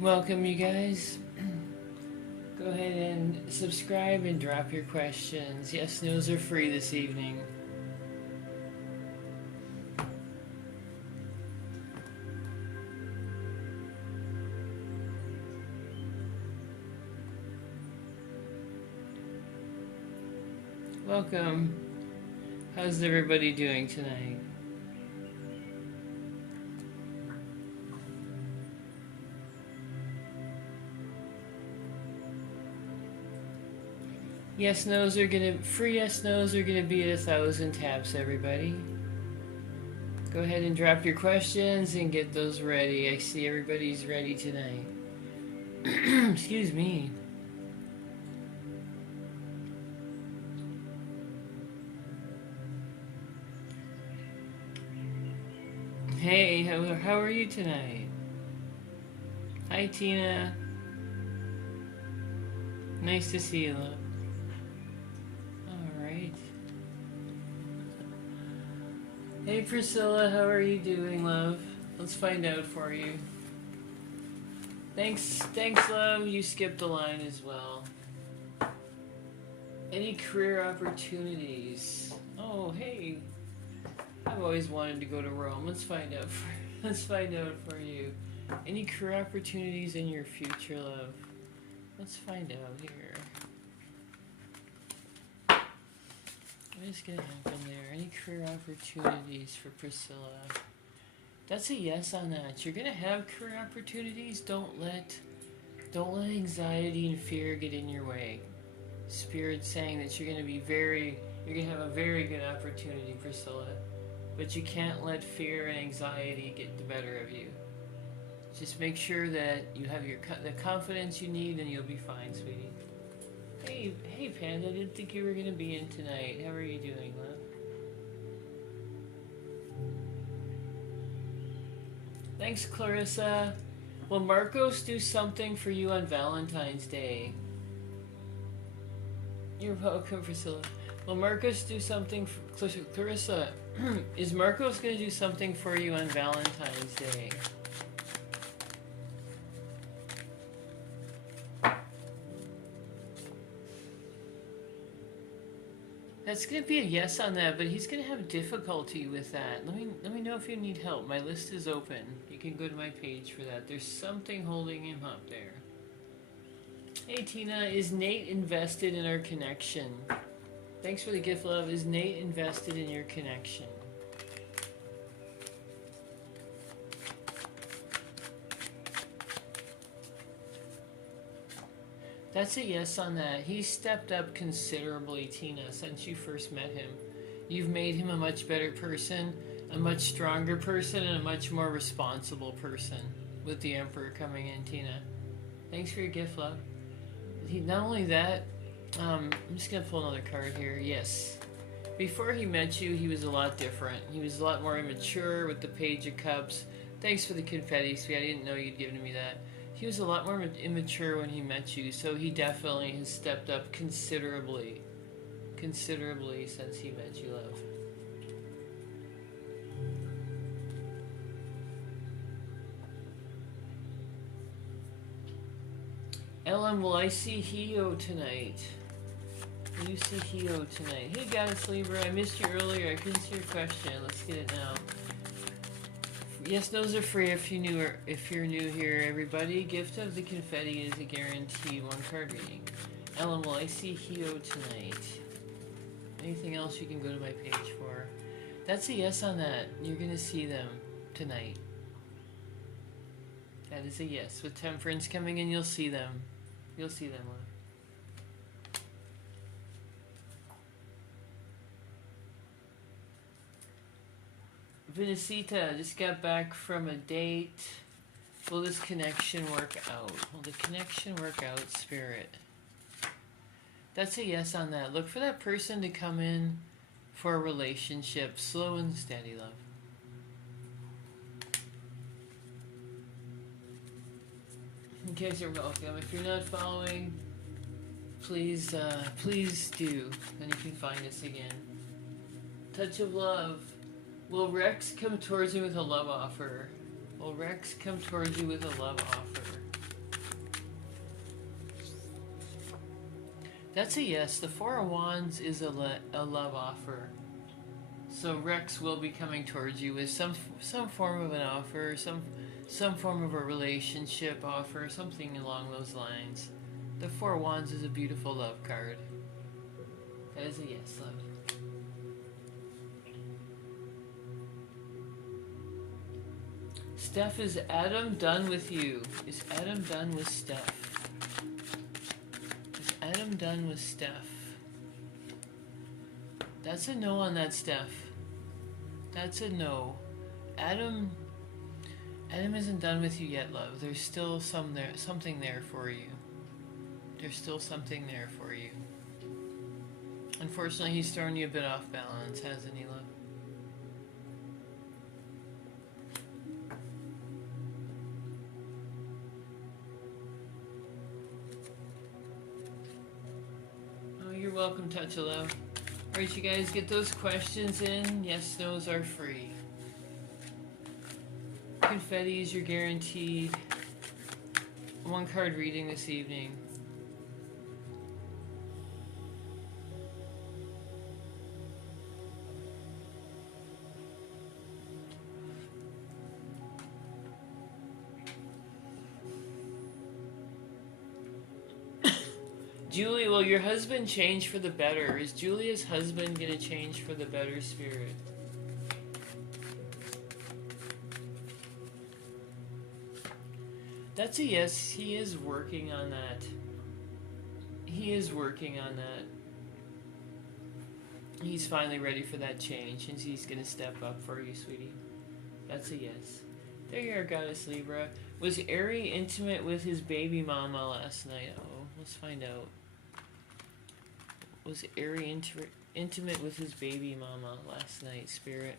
Welcome, you guys. Go ahead and subscribe and drop your questions. Yes, no's are free this evening. Welcome. How's everybody doing tonight? Yes, no's are gonna free. Yes, no's are gonna be at 1,000 taps. Everybody, go ahead and drop your questions and get those ready. I see everybody's ready tonight. Excuse me. Hey, how are you tonight? Hi, Tina. Nice to see you, love. Hey Priscilla, how are you doing, love? Let's find out for you. Thanks, love. You skipped a line as well. Any career opportunities? Oh, hey. I've always wanted to go to Rome. Let's find out for you. Any career opportunities in your future, love? Let's find out here. What is going to happen there? Any career opportunities for Priscilla? That's a yes on that. You're going to have career opportunities. Don't let anxiety and fear get in your way. Spirit's saying that you're going to have a very good opportunity, Priscilla. But you can't let fear and anxiety get the better of you. Just make sure that you have the confidence you need, and you'll be fine, sweetie. Hey, Panda, I didn't think you were going to be in tonight. How are you doing, love? Thanks, Clarissa. Will Marcos do something for you on Valentine's Day? You're welcome, Priscilla. Will Marcos do something for Clarissa? Is Marcos going to do something for you on Valentine's Day? That's going to be a yes on that, but he's going to have difficulty with that. Let me know if you need help. My list is open. You can go to my page for that. There's something holding him up there. Hey, Tina, is Nate invested in our connection? Thanks for the gift, love. Is Nate invested in your connection? That's a yes on that. He's stepped up considerably, Tina, since you first met him. You've made him a much better person, a much stronger person, and a much more responsible person with the Emperor coming in, Tina. Thanks for your gift, love. Not only that, I'm just going to pull another card here. Yes. Before he met you, he was a lot different. He was a lot more immature with the Page of Cups. Thanks for the confetti, sweet. I didn't know you'd given me that. He was a lot more immature when he met you, so he definitely has stepped up considerably since he met you, love. Ellen, will I see Hio tonight? Will you see Hio tonight? Hey, Goddess Libra, I missed you earlier. I couldn't see your question. Let's get it now. Yes, those are free if you're new here, everybody. Gift of the confetti is a guaranteed one card reading. Ellen, will I see Hio tonight? Anything else you can go to my page for. That's a yes on that. You're going to see them tonight. That is a yes. With Temperance coming in, you'll see them. You'll see them, love. Vinicita just got back from a date. Will this connection work out? Will the connection work out, Spirit? That's a yes on that. Look for that person to come in for a relationship. Slow and steady, love. You guys are welcome. If you're not following, please do. Then you can find us again. Touch of love. Will Rex come towards you with a love offer? Will Rex come towards you with a love offer? That's a yes. The Four of Wands is a love offer. So Rex will be coming towards you with some form of an offer, some form of a relationship offer, something along those lines. The Four of Wands is a beautiful love card. That is a yes, love. Steph, is Adam done with you? Is Adam done with Steph? Is Adam done with Steph? That's a no on that, Steph. That's a no. Adam isn't done with you yet, love. There's still something there for you. There's still something there for you. Unfortunately, he's thrown you a bit off balance, hasn't he, love? Welcome, Touch of Love. Alright, you guys, get those questions in. Yes, no's are free. Confettis, you're guaranteed. One card reading this evening. Julie, will your husband change for the better? Is Julia's husband going to change for the better, Spirit? That's a yes. He is working on that. He is working on that. He's finally ready for that change, and he's going to step up for you, sweetie. That's a yes. There you are, Goddess Libra. Was Ari intimate with his baby mama last night? Oh, let's find out. Was Ari intimate with his baby mama last night, Spirit?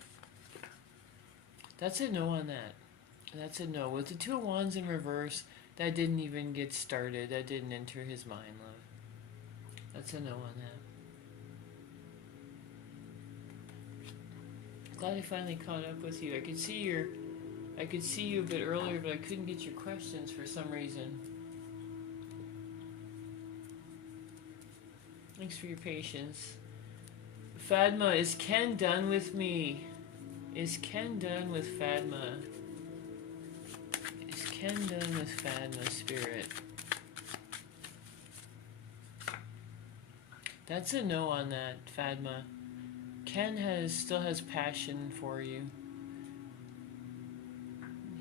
That's a no on that. That's a no. With the Two of Wands in reverse, that didn't even get started. That didn't enter his mind, love. That's a no on that. Glad I finally caught up with you. I could see you a bit earlier, but I couldn't get your questions for some reason. Thanks for your patience. Fadma, is Ken done with me? Is Ken done with Fadma? Is Ken done with Fadma, Spirit? That's a no on that, Fadma. Ken still has passion for you.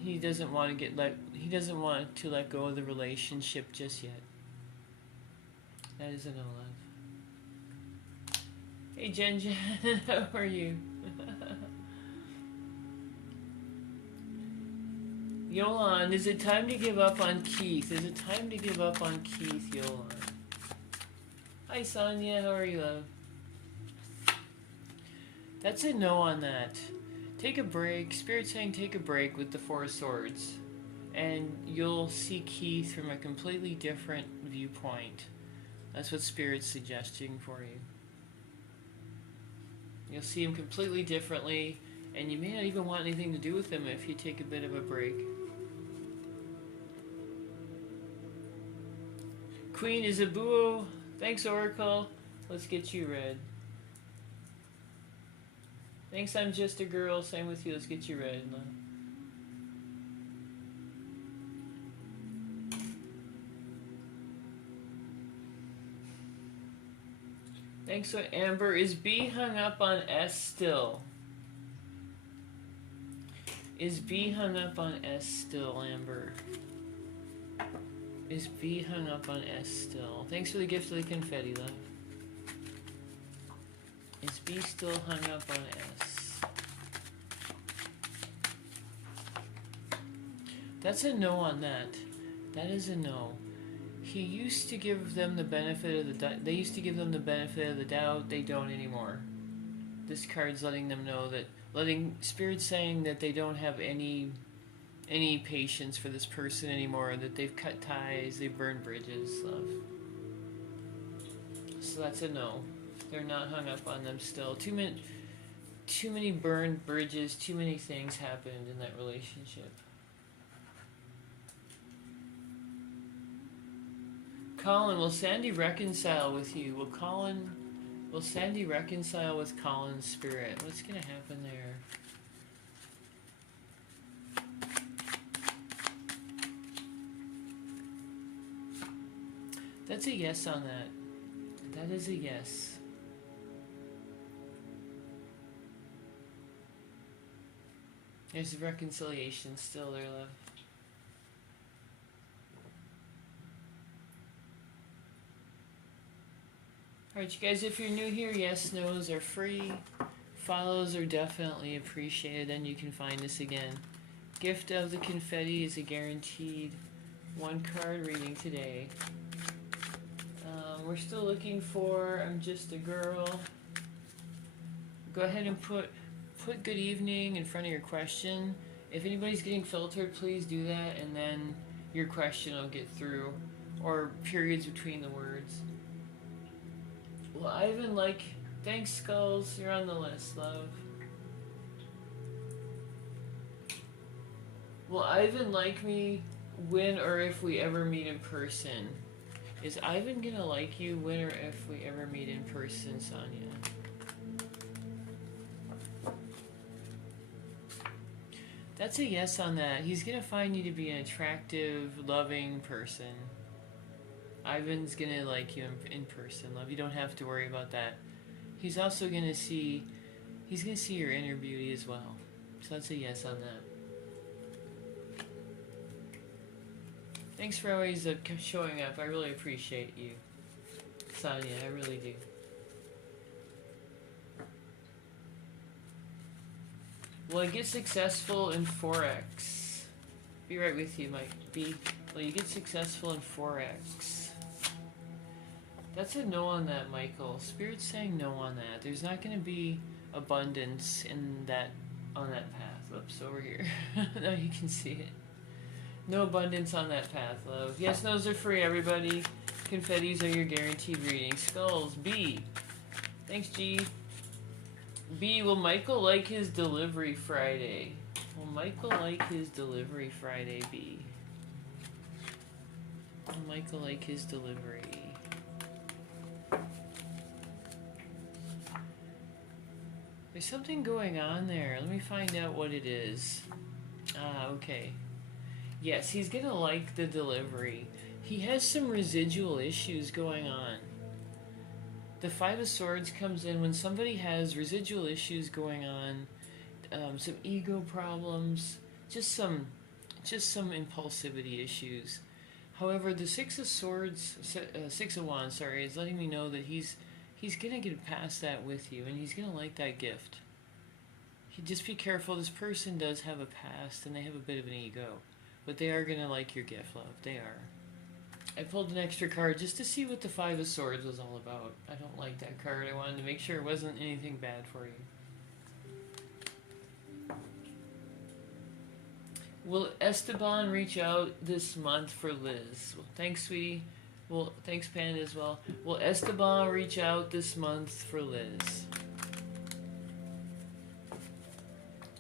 He doesn't want to let go of the relationship just yet. That is a no, love. Hey Jen, how are you? Yolan, is it time to give up on Keith? Is it time to give up on Keith, Yolan? Hi Sonia, how are you, love? That's a no on that. Take a break. Spirit's saying take a break with the Four of Swords. And you'll see Keith from a completely different viewpoint. That's what Spirit's suggesting for you. You'll see him completely differently, and you may not even want anything to do with him if you take a bit of a break. Queen Isabuo, thanks Oracle. Let's get you red. Thanks, I'm just a girl. Same with you. Let's get you red. Thanks for Amber. Is B hung up on S still? Is B hung up on S still, Amber? Is B hung up on S still? Thanks for the gift of the confetti, love. Is B still hung up on S? That's a no on that. That is a no. He used to give them the benefit of the doubt. They used to give them the benefit of the doubt. They don't anymore. This card's letting them know that, letting Spirit saying that they don't have any patience for this person anymore. That they've cut ties. They've burned bridges, love. So that's a no. They're not hung up on them still. Too many burned bridges. Too many things happened in that relationship. Colin, will Sandy reconcile with you? Will Sandy reconcile with Colin's spirit? What's going to happen there? That's a yes on that. That is a yes. There's a reconciliation still there, love. Alright, you guys, if you're new here, yes, no's are free. Follows are definitely appreciated, and you can find us again. Gift of the confetti is a guaranteed one card reading today. We're still looking for I'm Just a Girl. Go ahead and put good evening in front of your question. If anybody's getting filtered, please do that, and then your question will get through, or periods between the words. Well, Ivan, thanks, Skulls. You're on the list, love. Will Ivan like me when or if we ever meet in person? Is Ivan gonna like you when or if we ever meet in person, Sonia? That's a yes on that. He's gonna find you to be an attractive, loving person. Ivan's gonna like you in person, love. You don't have to worry about that. He's also gonna see your inner beauty as well. So that's a yes on that. Thanks for always showing up. I really appreciate you, Sonia. I really do. Will I get successful in Forex? Be right with you, Mike. Will you get successful in Forex? That's a no on that, Michael. Spirit's saying no on that. There's not going to be abundance on that path. Whoops, over here. Now you can see it. No abundance on that path, love. Yes, no's are free, everybody. Confettis are your guaranteed reading. Skulls, B. Thanks, G. B, will Michael like his delivery Friday? Will Michael like his delivery Friday, B? Will Michael like his delivery? There's something going on there. Let me find out what it is. Ah, okay. Yes, he's gonna like the delivery. He has some residual issues going on. The Five of Swords comes in when somebody has residual issues going on, some ego problems, just some impulsivity issues. However, the Six of Wands, is letting me know that he's gonna get past that with you, and he's gonna like that gift. Just be careful. This person does have a past, and they have a bit of an ego, but they are gonna like your gift, love. They are. I pulled an extra card just to see what the Five of Swords was all about. I don't like that card. I wanted to make sure it wasn't anything bad for you. Will Esteban reach out this month for Liz? Well, thanks, sweetie. Well, thanks, Panda, as well. Will Esteban reach out this month for Liz?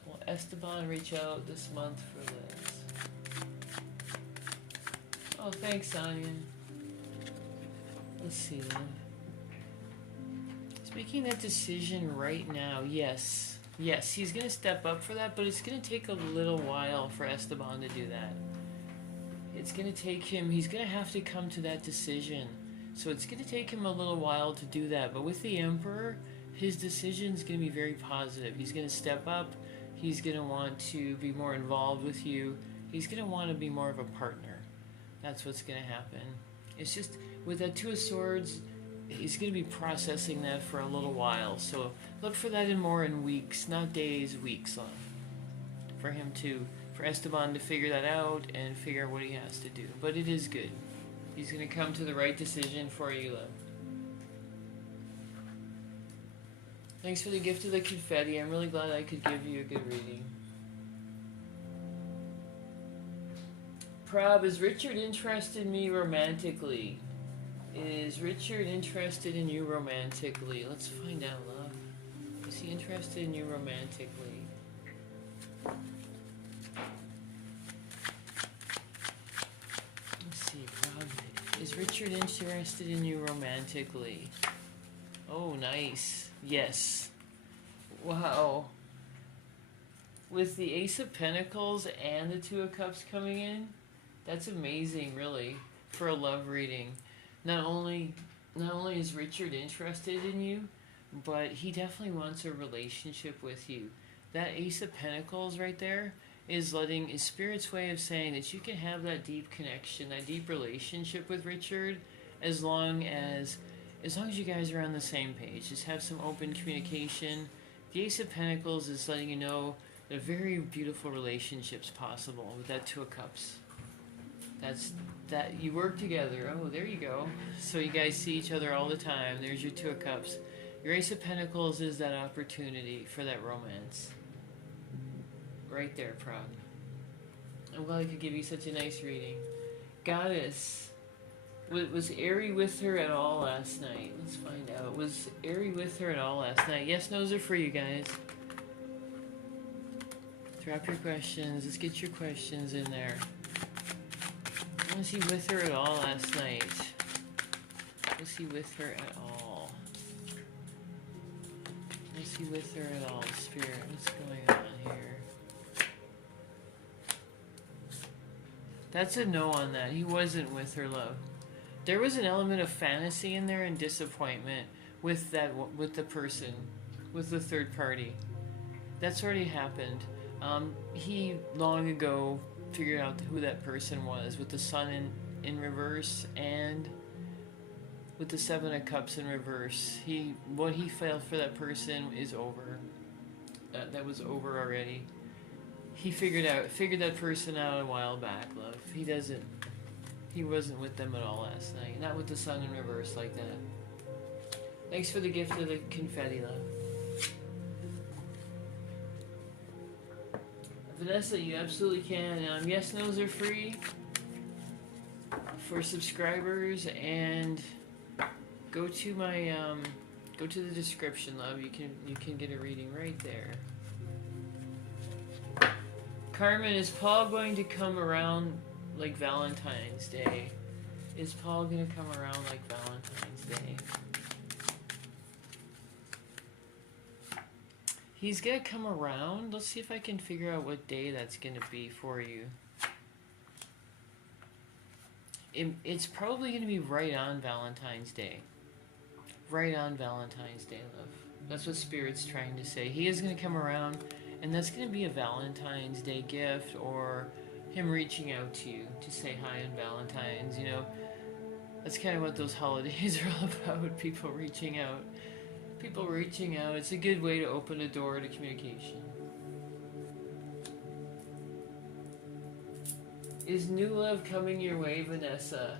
Will Esteban reach out this month for Liz? Oh, thanks, Sonia. Let's see then. He's making that decision right now. Yes. Yes, he's going to step up for that, but it's going to take a little while for Esteban to do that. It's going to take him, he's going to have to come to that decision. So it's going to take him a little while to do that. But with the Emperor, his decision is going to be very positive. He's going to step up. He's going to want to be more involved with you. He's going to want to be more of a partner. That's what's going to happen. It's just, with that Two of Swords, he's going to be processing that for a little while. So look for that in weeks, not days, weeks long. For Esteban to figure that out and figure out what he has to do. But it is good. He's going to come to the right decision for you, love. Thanks for the gift of the confetti. I'm really glad I could give you a good reading. Prab, is Richard interested in me romantically? Is Richard interested in you romantically? Let's find out, love. Is he interested in you romantically? Let's see, Prab. Is Richard interested in you romantically? Oh, nice. Yes. Wow. With the Ace of Pentacles and the Two of Cups coming in, that's amazing, really, for a love reading. Not only is Richard interested in you, but he definitely wants a relationship with you. That Ace of Pentacles right there is Spirit's way of saying that you can have that deep connection, that deep relationship with Richard, as long as you guys are on the same page. Just have some open communication. The Ace of Pentacles is letting you know that a very beautiful relationship's possible with that Two of Cups. That you work together. Oh, there you go. So you guys see each other all the time. There's your Two of Cups. Your Ace of Pentacles is that opportunity for that romance. Right there, Prague. I'm glad I could give you such a nice reading. Goddess. Was Airy with her at all last night? Let's find out. Was Airy with her at all last night? Yes, no's are for you guys. Drop your questions. Let's get your questions in there. Was he with her at all last night? Was he with her at all? Was he with her at all? Spirit, what's going on here? That's a no on that. He wasn't with her, love. There was an element of fantasy in there and disappointment with the person, with the third party. That's already happened. He long ago figured out who that person was, with the Sun in reverse and with the Seven of Cups in reverse. What he felt for that person is over. That was over already. He figured that person out a while back, love. He wasn't with them at all last night. Not with the Sun in reverse like that. Thanks for the gift of the confetti, love. Vanessa, you absolutely can. Yes, no's are free for subscribers, and go to my go to the description, love. You can get a reading right there. Carmen, is Paul going to come around like Valentine's Day? Is Paul going to come around like Valentine's Day? He's going to come around. Let's see if I can figure out what day that's going to be for you. It's probably going to be right on Valentine's Day. Right on Valentine's Day, love. That's what Spirit's trying to say. He is going to come around, and that's going to be a Valentine's Day gift, or him reaching out to you to say hi on Valentine's, you know. That's kind of what those holidays are all about, people reaching out. People reaching out. It's a good way to open a door to communication. Is new love coming your way, Vanessa?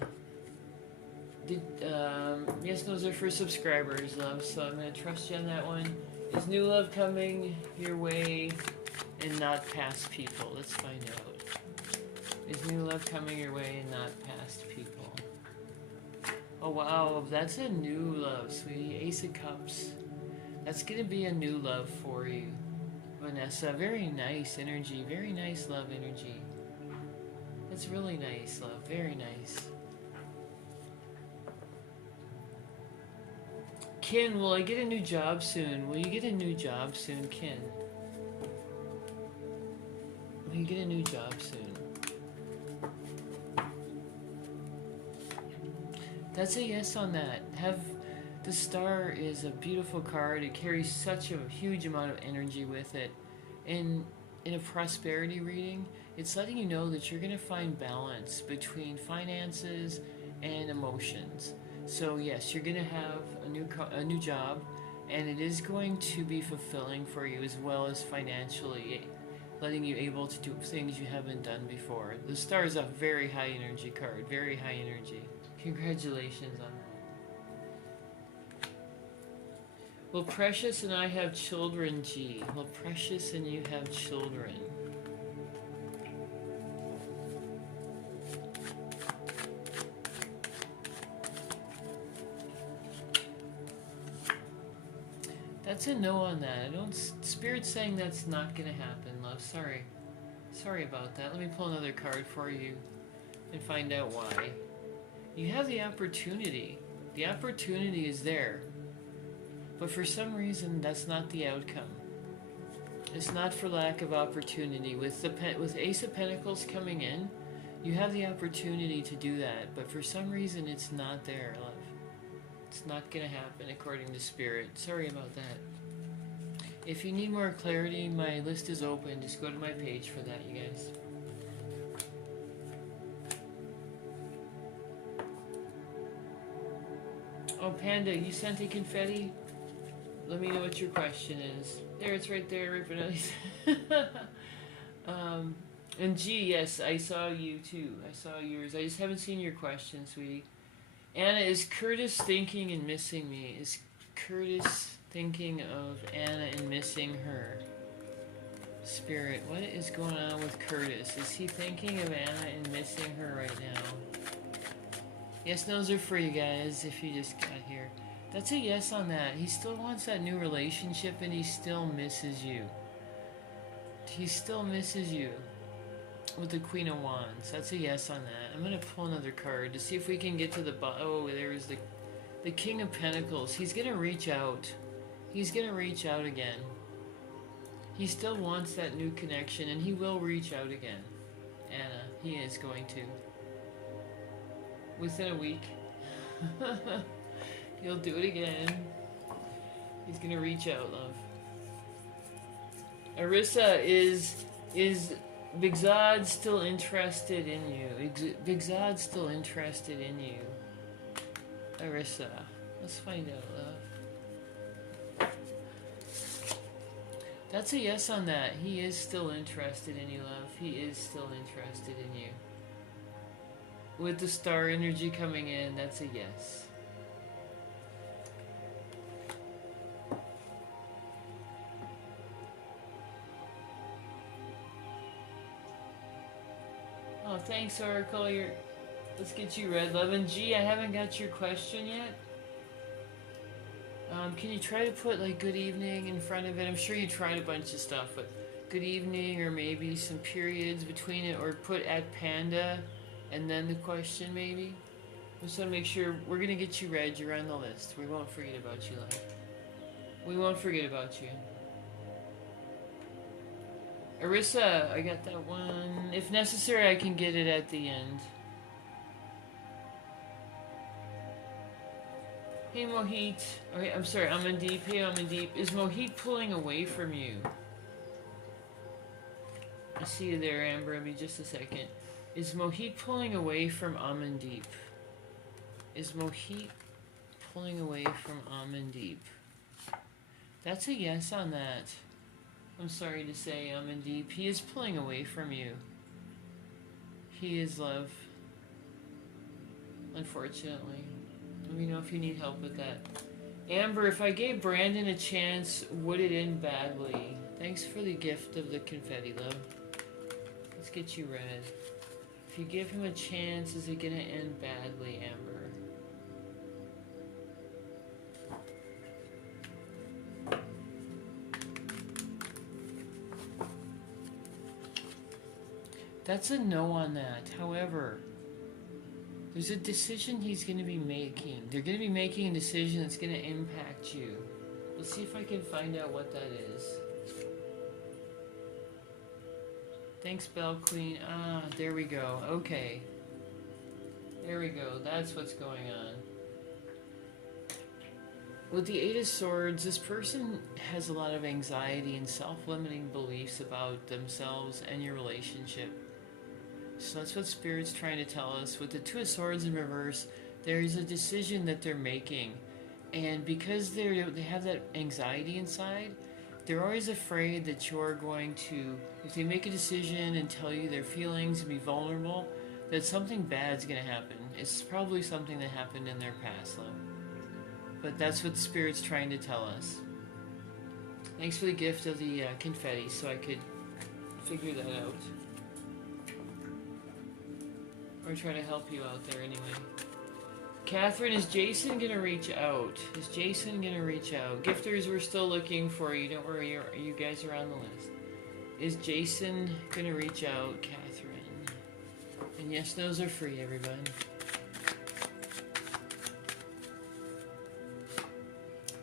Yes, those are for subscribers, love, so I'm going to trust you on that one. Is new love coming your way and not past people? Let's find out. Is new love coming your way and not past people? Oh wow, that's a new love, sweetie. Ace of Cups. That's going to be a new love for you, Vanessa. Very nice energy. Very nice love energy. That's really nice, love. Very nice. Ken, will I get a new job soon? Will you get a new job soon, Ken? Will you get a new job soon? That's a yes on that. The star is a beautiful card. It carries such a huge amount of energy with it. And in a prosperity reading, it's letting you know that you're going to find balance between finances and emotions. So yes, you're going to have a new job, and it is going to be fulfilling for you as well as financially, letting you able to do things you haven't done before. The star is a very high energy card, very high energy. Congratulations on that. Well, Precious and I have children, G. Well, Precious and you have children. That's a no on that. Spirit's saying that's not gonna happen, love. Sorry about that. Let me pull another card for you and find out why. You have the opportunity. The opportunity is there. But for some reason, that's not the outcome. It's not for lack of opportunity. With Ace of Pentacles coming in, you have the opportunity to do that. But for some reason, it's not there, love. It's not going to happen according to Spirit. Sorry about that. If you need more clarity, my list is open. Just go to my page for that, you guys. Oh, Panda, you sent a confetti? Let me know what your question is. There, it's right there, right beneath. And G, yes, I saw you too. I saw yours. I just haven't seen your question, sweetie. Anna, is Curtis thinking and missing me? Is Curtis thinking of Anna and missing her? Spirit, what is going on with Curtis? Is he thinking of Anna and missing her right now? Yes, no's are for you guys if you just got here. That's a yes on that. He still wants that new relationship and he still misses you. He still misses you. With the Queen of Wands. That's a yes on that. I'm going to pull another card to see if we can get to the oh, there's the King of Pentacles. He's going to reach out. He's going to reach out again. He still wants that new connection and he will reach out again. Anna, he is going to. Within a week. He'll do it again. He's going to reach out, love. Arissa, is Big Zod still interested in you? Big Zod's still interested in you. Arissa. Let's find out, love. That's a yes on that. He is still interested in you, love. He is still interested in you. With the star energy coming in, that's a yes. Oh, thanks, Oracle. Let's get you red, love. And G, I haven't got your question yet. Can you try to put like good evening in front of it? I'm sure you tried a bunch of stuff, but good evening or maybe some periods between it, or put at Panda and then the question maybe. I just want to make sure we're going to get you red. You're on the list. We won't forget about you, love. We won't forget about you. Arissa, I got that one. If necessary, I can get it at the end. Hey, Mohit. Okay, I'm sorry, Amandeep. Hey, Amandeep. Is Mohit pulling away from you? I see you there, Amber. Be just a second. Is Mohit pulling away from Amandeep? Is Mohit pulling away from Amandeep? That's a yes on that. I'm sorry to say, Amandeep. He is pulling away from you. He is, love. Unfortunately. Let me know if you need help with that. Amber, if I gave Brandon a chance, would it end badly? Thanks for the gift of the confetti, love. Let's get you red. If you give him a chance, is it gonna end badly, Amber? That's a no on that. However, there's a decision he's going to be making. They're going to be making a decision that's going to impact you. Let's see if I can find out what that is. Thanks, Belle Queen. Ah, there we go. Okay. There we go. That's what's going on. With the Eight of Swords, this person has a lot of anxiety and self-limiting beliefs about themselves and your relationship. So that's what Spirit's trying to tell us. With the Two of Swords in reverse, there's a decision that they're making. And because they have that anxiety inside, they're always afraid that you're going to, if they make a decision and tell you their feelings and be vulnerable, that something bad's going to happen. It's probably something that happened in their past, love. But that's what Spirit's trying to tell us. Thanks for the gift of the confetti so I could figure that out. Or try to help you out there anyway. Catherine, is Jason going to reach out? Is Jason going to reach out? Gifters, we're still looking for you. Don't worry, you guys are on the list. Is Jason going to reach out, Catherine? And yes, no's are free, everybody.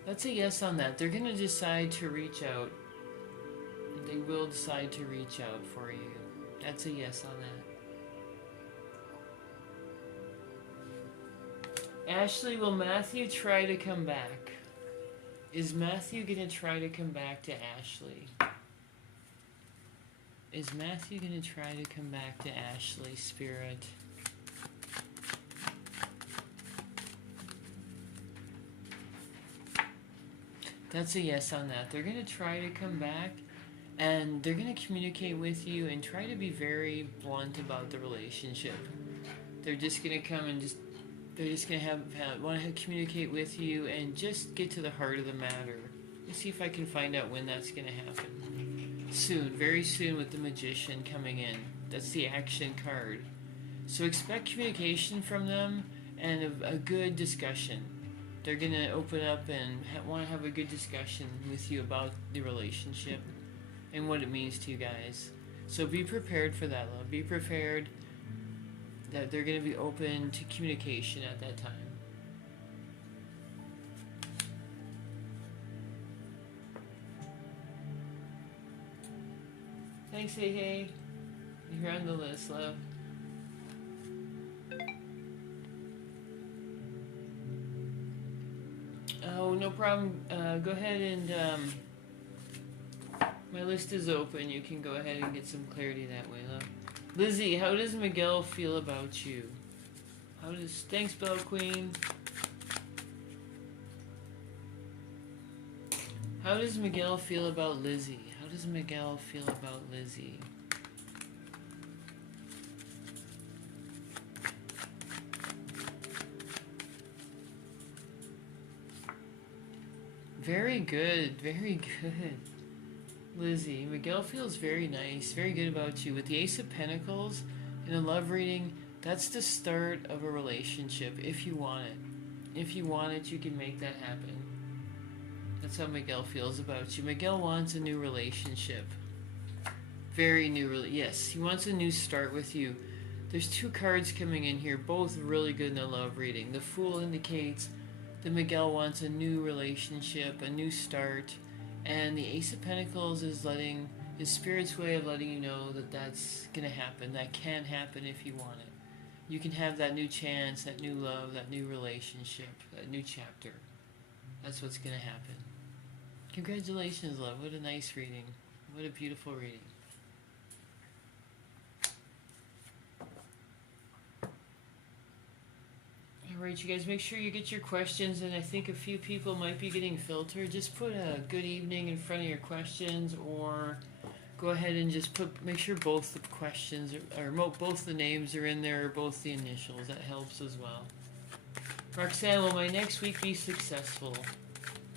That's a yes on that. They're going to decide to reach out. They will decide to reach out for you. That's a yes on that. Ashley, will Matthew try to come back? Is Matthew going to try to come back to Ashley? Is Matthew going to try to come back to Ashley, Spirit? That's a yes on that. They're going to try to come back, and they're going to communicate with you and try to be very blunt about the relationship. They're just going to come and they're just going to want to communicate with you and just get to the heart of the matter. Let's see if I can find out when that's going to happen. Soon, very soon, with the Magician coming in. That's the action card. So expect communication from them and a good discussion. They're going to open up and want to have a good discussion with you about the relationship and what it means to you guys. So be prepared for that, love. Be prepared that they're going to be open to communication at that time. Thanks, hey hey. You're on the list, love. Oh, no problem. Go ahead and my list is open. You can go ahead and get some clarity that way, love. Lizzie, how does Miguel feel about you? Thanks, Bell Queen. How does Miguel feel about Lizzie? How does Miguel feel about Lizzie? Very good, very good. Lizzie, Miguel feels very nice, very good about you. With the Ace of Pentacles in a love reading, that's the start of a relationship, if you want it. If you want it, you can make that happen. That's how Miguel feels about you. Miguel wants a new relationship. Very new, yes, he wants a new start with you. There's two cards coming in here, both really good in a love reading. The Fool indicates that Miguel wants a new relationship, a new start. And the Ace of Pentacles is Spirit's way of letting you know that that's going to happen. That can happen if you want it. You can have that new chance, that new love, that new relationship, that new chapter. That's what's going to happen. Congratulations, love. What a nice reading. What a beautiful reading. Alright, you guys, make sure you get your questions, and I think a few people might be getting filtered. Just put a good evening in front of your questions, or go ahead and just make sure both the questions or both the names are in there, or both the initials. That helps as well. Roxanne, will my next week be successful?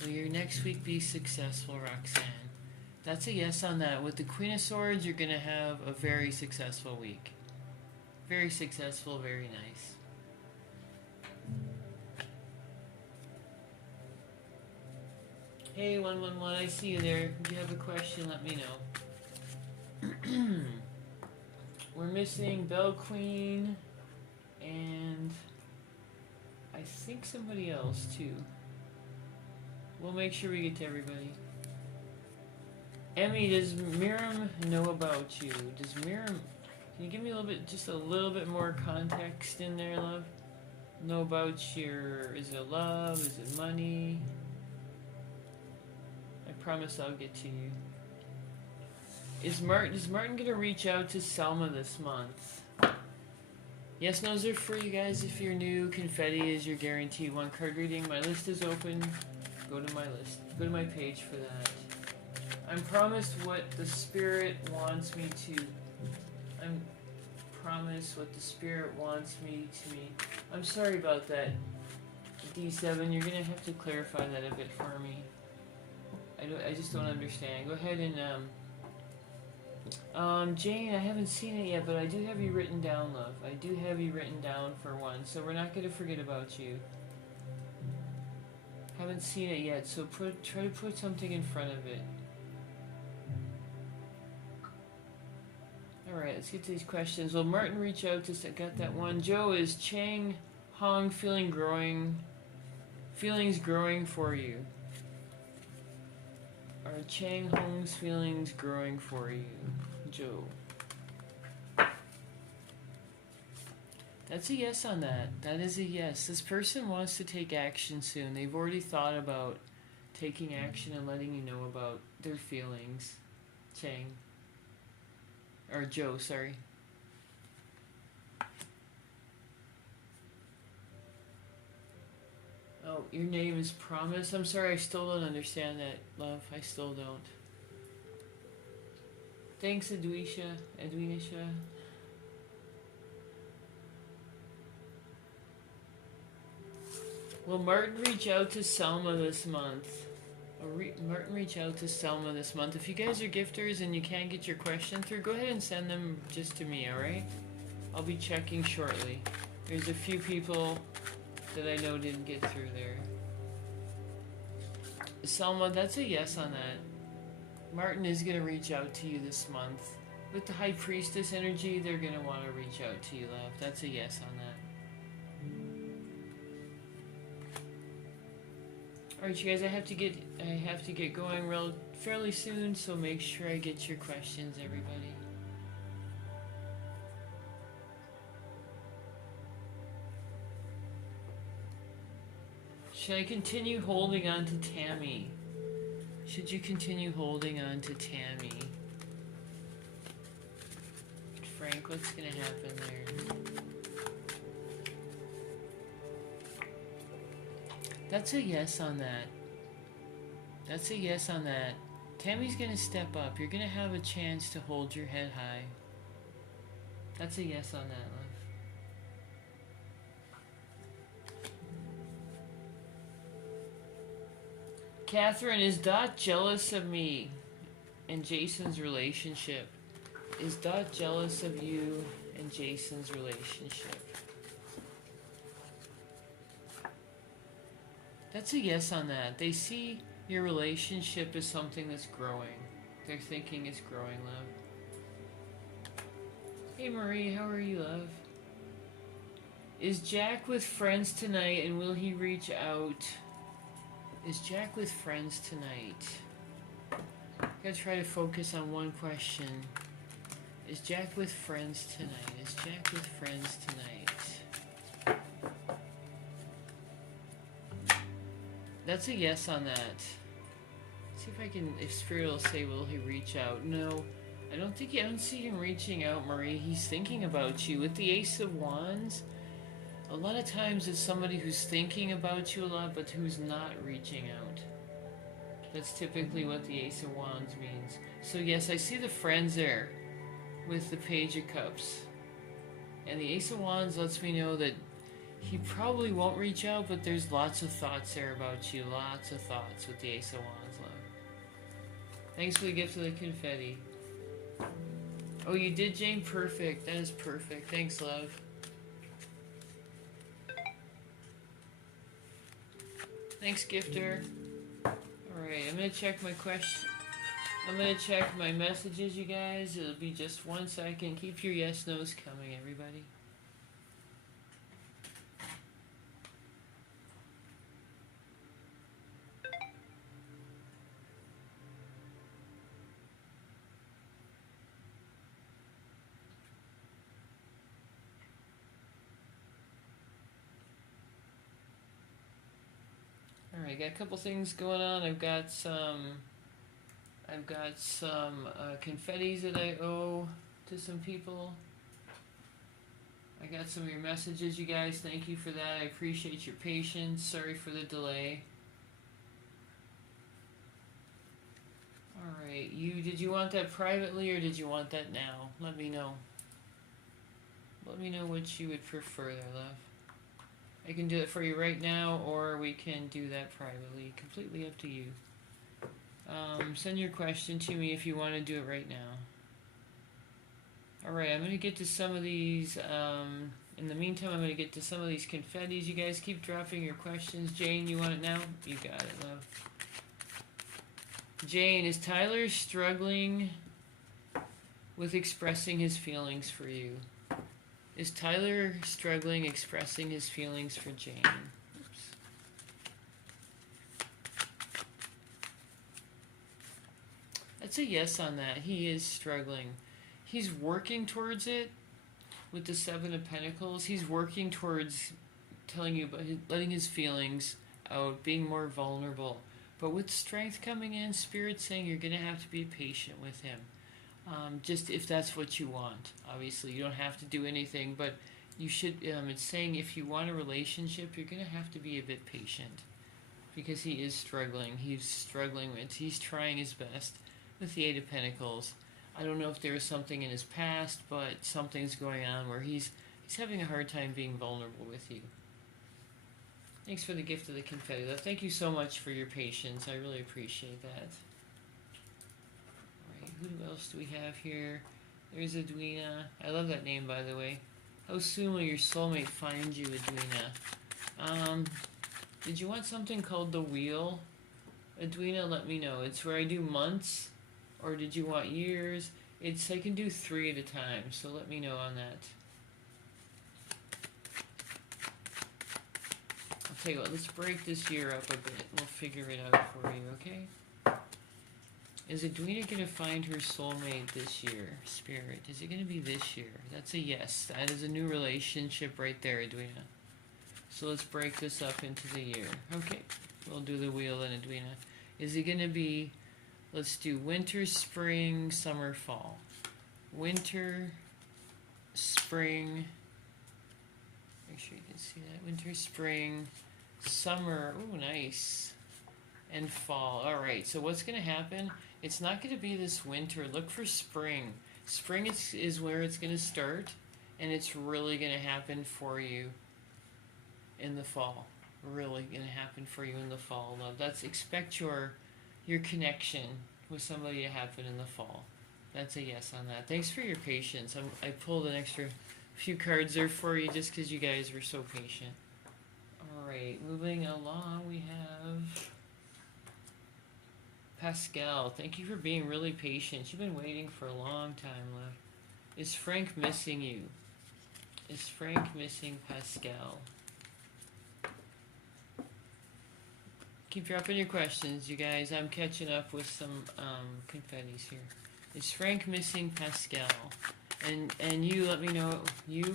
Will your next week be successful, Roxanne? That's a yes on that. With the Queen of Swords, you're going to have a very successful week. Very successful, very nice. Hey, 111, I see you there. If you have a question, let me know. We're missing Bell Queen and I think somebody else too. We'll make sure we get to everybody. Emmy, does Miriam know about you? Does Miriam... Can you give me a little bit, just a little bit more context in there, love? Know about your, is it love, is it money? I promise I'll get to you. Is Martin gonna reach out to Selma this month? Yes, no's are free, guys. If you're new, confetti is your guarantee. One card reading. My list is open. Go to my list. Go to my page for that. I'm promised what the spirit wants me to. I'm promised what the spirit wants me to me. I'm sorry about that, D7. You're gonna have to clarify that a bit for me. I just don't understand. Go ahead and Jane, I haven't seen it yet, but I do have you written down, love. I do have you written down for one, so we're not going to forget about you. Haven't seen it yet, so try to put something in front of it. Alright, let's get to these questions. Will Martin reach out to... Got that one. Joe, is Chang Hong feelings growing for you? Are Chang Hong's feelings growing for you? Joe. That's a yes on that. That is a yes. This person wants to take action soon. They've already thought about taking action and letting you know about their feelings. Chang. Or Joe, sorry. Oh, your name is Promise? I'm sorry, I still don't understand that, love. I still don't. Thanks, Edwisha. Will Martin reach out to Selma this month? Martin reach out to Selma this month. If you guys are gifters and you can't get your question through, go ahead and send them just to me, alright? I'll be checking shortly. There's a few people that I know didn't get through there. Selma, that's a yes on that. Martin is going to reach out to you this month. With the High Priestess energy, they're going to want to reach out to you, love. That's a yes on that. Alright, you guys, I have to get going fairly soon, so make sure I get your questions, everybody. Should I continue holding on to Tammy? Should you continue holding on to Tammy? Frank, what's gonna happen there? That's a yes on that. That's a yes on that. Tammy's gonna step up. You're gonna have a chance to hold your head high. That's a yes on that, love. Catherine, is Dot jealous of me and Jason's relationship? Is Dot jealous of you and Jason's relationship? That's a yes on that. They see your relationship as something that's growing. They're thinking it's growing, love. Hey Marie, how are you, love? Is Jack with friends tonight and will he reach out? Is Jack with friends tonight? Gotta try to focus on one question. Is Jack with friends tonight? Is Jack with friends tonight? That's a yes on that. See if I can, if Spirit will say, will he reach out? No, I don't see him reaching out, Marie. He's thinking about you. With the Ace of Wands, a lot of times it's somebody who's thinking about you a lot, but who's not reaching out. That's typically what the Ace of Wands means. So yes, I see the friends there with the Page of Cups. And the Ace of Wands lets me know that he probably won't reach out, but there's lots of thoughts there about you. Lots of thoughts with the Ace of Wands, love. Thanks for the gift of the confetti. Oh, you did, Jane? Perfect. That is perfect. Thanks, love. Thanks, gifter. Alright, I'm gonna check my question. I'm gonna check my messages, you guys. It'll be just 1 second. Keep your yes, no's coming, everybody. I got a couple things going on. I've got some confettis that I owe to some people. I got some of your messages, you guys. Thank you for that. I appreciate your patience. Sorry for the delay. Alright, did you want that privately or did you want that now? Let me know. Let me know what you would prefer there, love. I can do it for you right now, or we can do that privately. Completely up to you. Send your question to me if you want to do it right now. Alright, I'm going to get to some of these. In the meantime, I'm going to get to some of these confettis. You guys keep dropping your questions. Jane, you want it now? You got it, love. Jane, is Tyler struggling with expressing his feelings for you? Is Tyler struggling expressing his feelings for Jane? Oops. That's a yes on that. He is struggling. He's working towards it with the Seven of Pentacles. He's working towards telling you about letting his feelings out, being more vulnerable. But with strength coming in, Spirit's saying you're going to have to be patient with him. Just if that's what you want. Obviously, you don't have to do anything, but you should. It's saying if you want a relationship, you're going to have to be a bit patient. Because he is struggling. He's trying his best with the Eight of Pentacles. I don't know if there was something in his past, but something's going on where he's having a hard time being vulnerable with you. Thanks for the gift of the confetti, love. Thank you so much for your patience. I really appreciate that. Alright, who else do we have here? There's Edwina. I love that name, by the way. How soon will your soulmate find you, Edwina? Did you want something called the wheel? Edwina, let me know. It's where I do months, or did you want years? I can do 3 at a time, so let me know on that. I'll tell you what, let's break this year up a bit. We'll figure it out for you, okay? Is Edwina going to find her soulmate this year? Spirit, is it going to be this year? That's a yes. That is a new relationship right there, Edwina. So let's break this up into the year. Okay, we'll do the wheel then, Edwina. Is it going to be, let's do winter, spring, summer, fall. Winter, spring, make sure you can see that. Winter, spring, summer, oh nice, and fall. Alright, so what's going to happen? It's not going to be this winter. Look for spring. Spring is where it's going to start, and it's really going to happen for you in the fall. Really going to happen for you in the fall, love. Expect your connection with somebody to happen in the fall. That's a yes on that. Thanks for your patience. I pulled an extra few cards there for you just because you guys were so patient. Alright, moving along, we have Pascal. Thank you for being really patient. You've been waiting for a long time, love. Is Frank missing you? Is Frank missing Pascal? Keep dropping your questions, you guys. I'm catching up with some confettis here. Is Frank missing Pascal? And you let me know.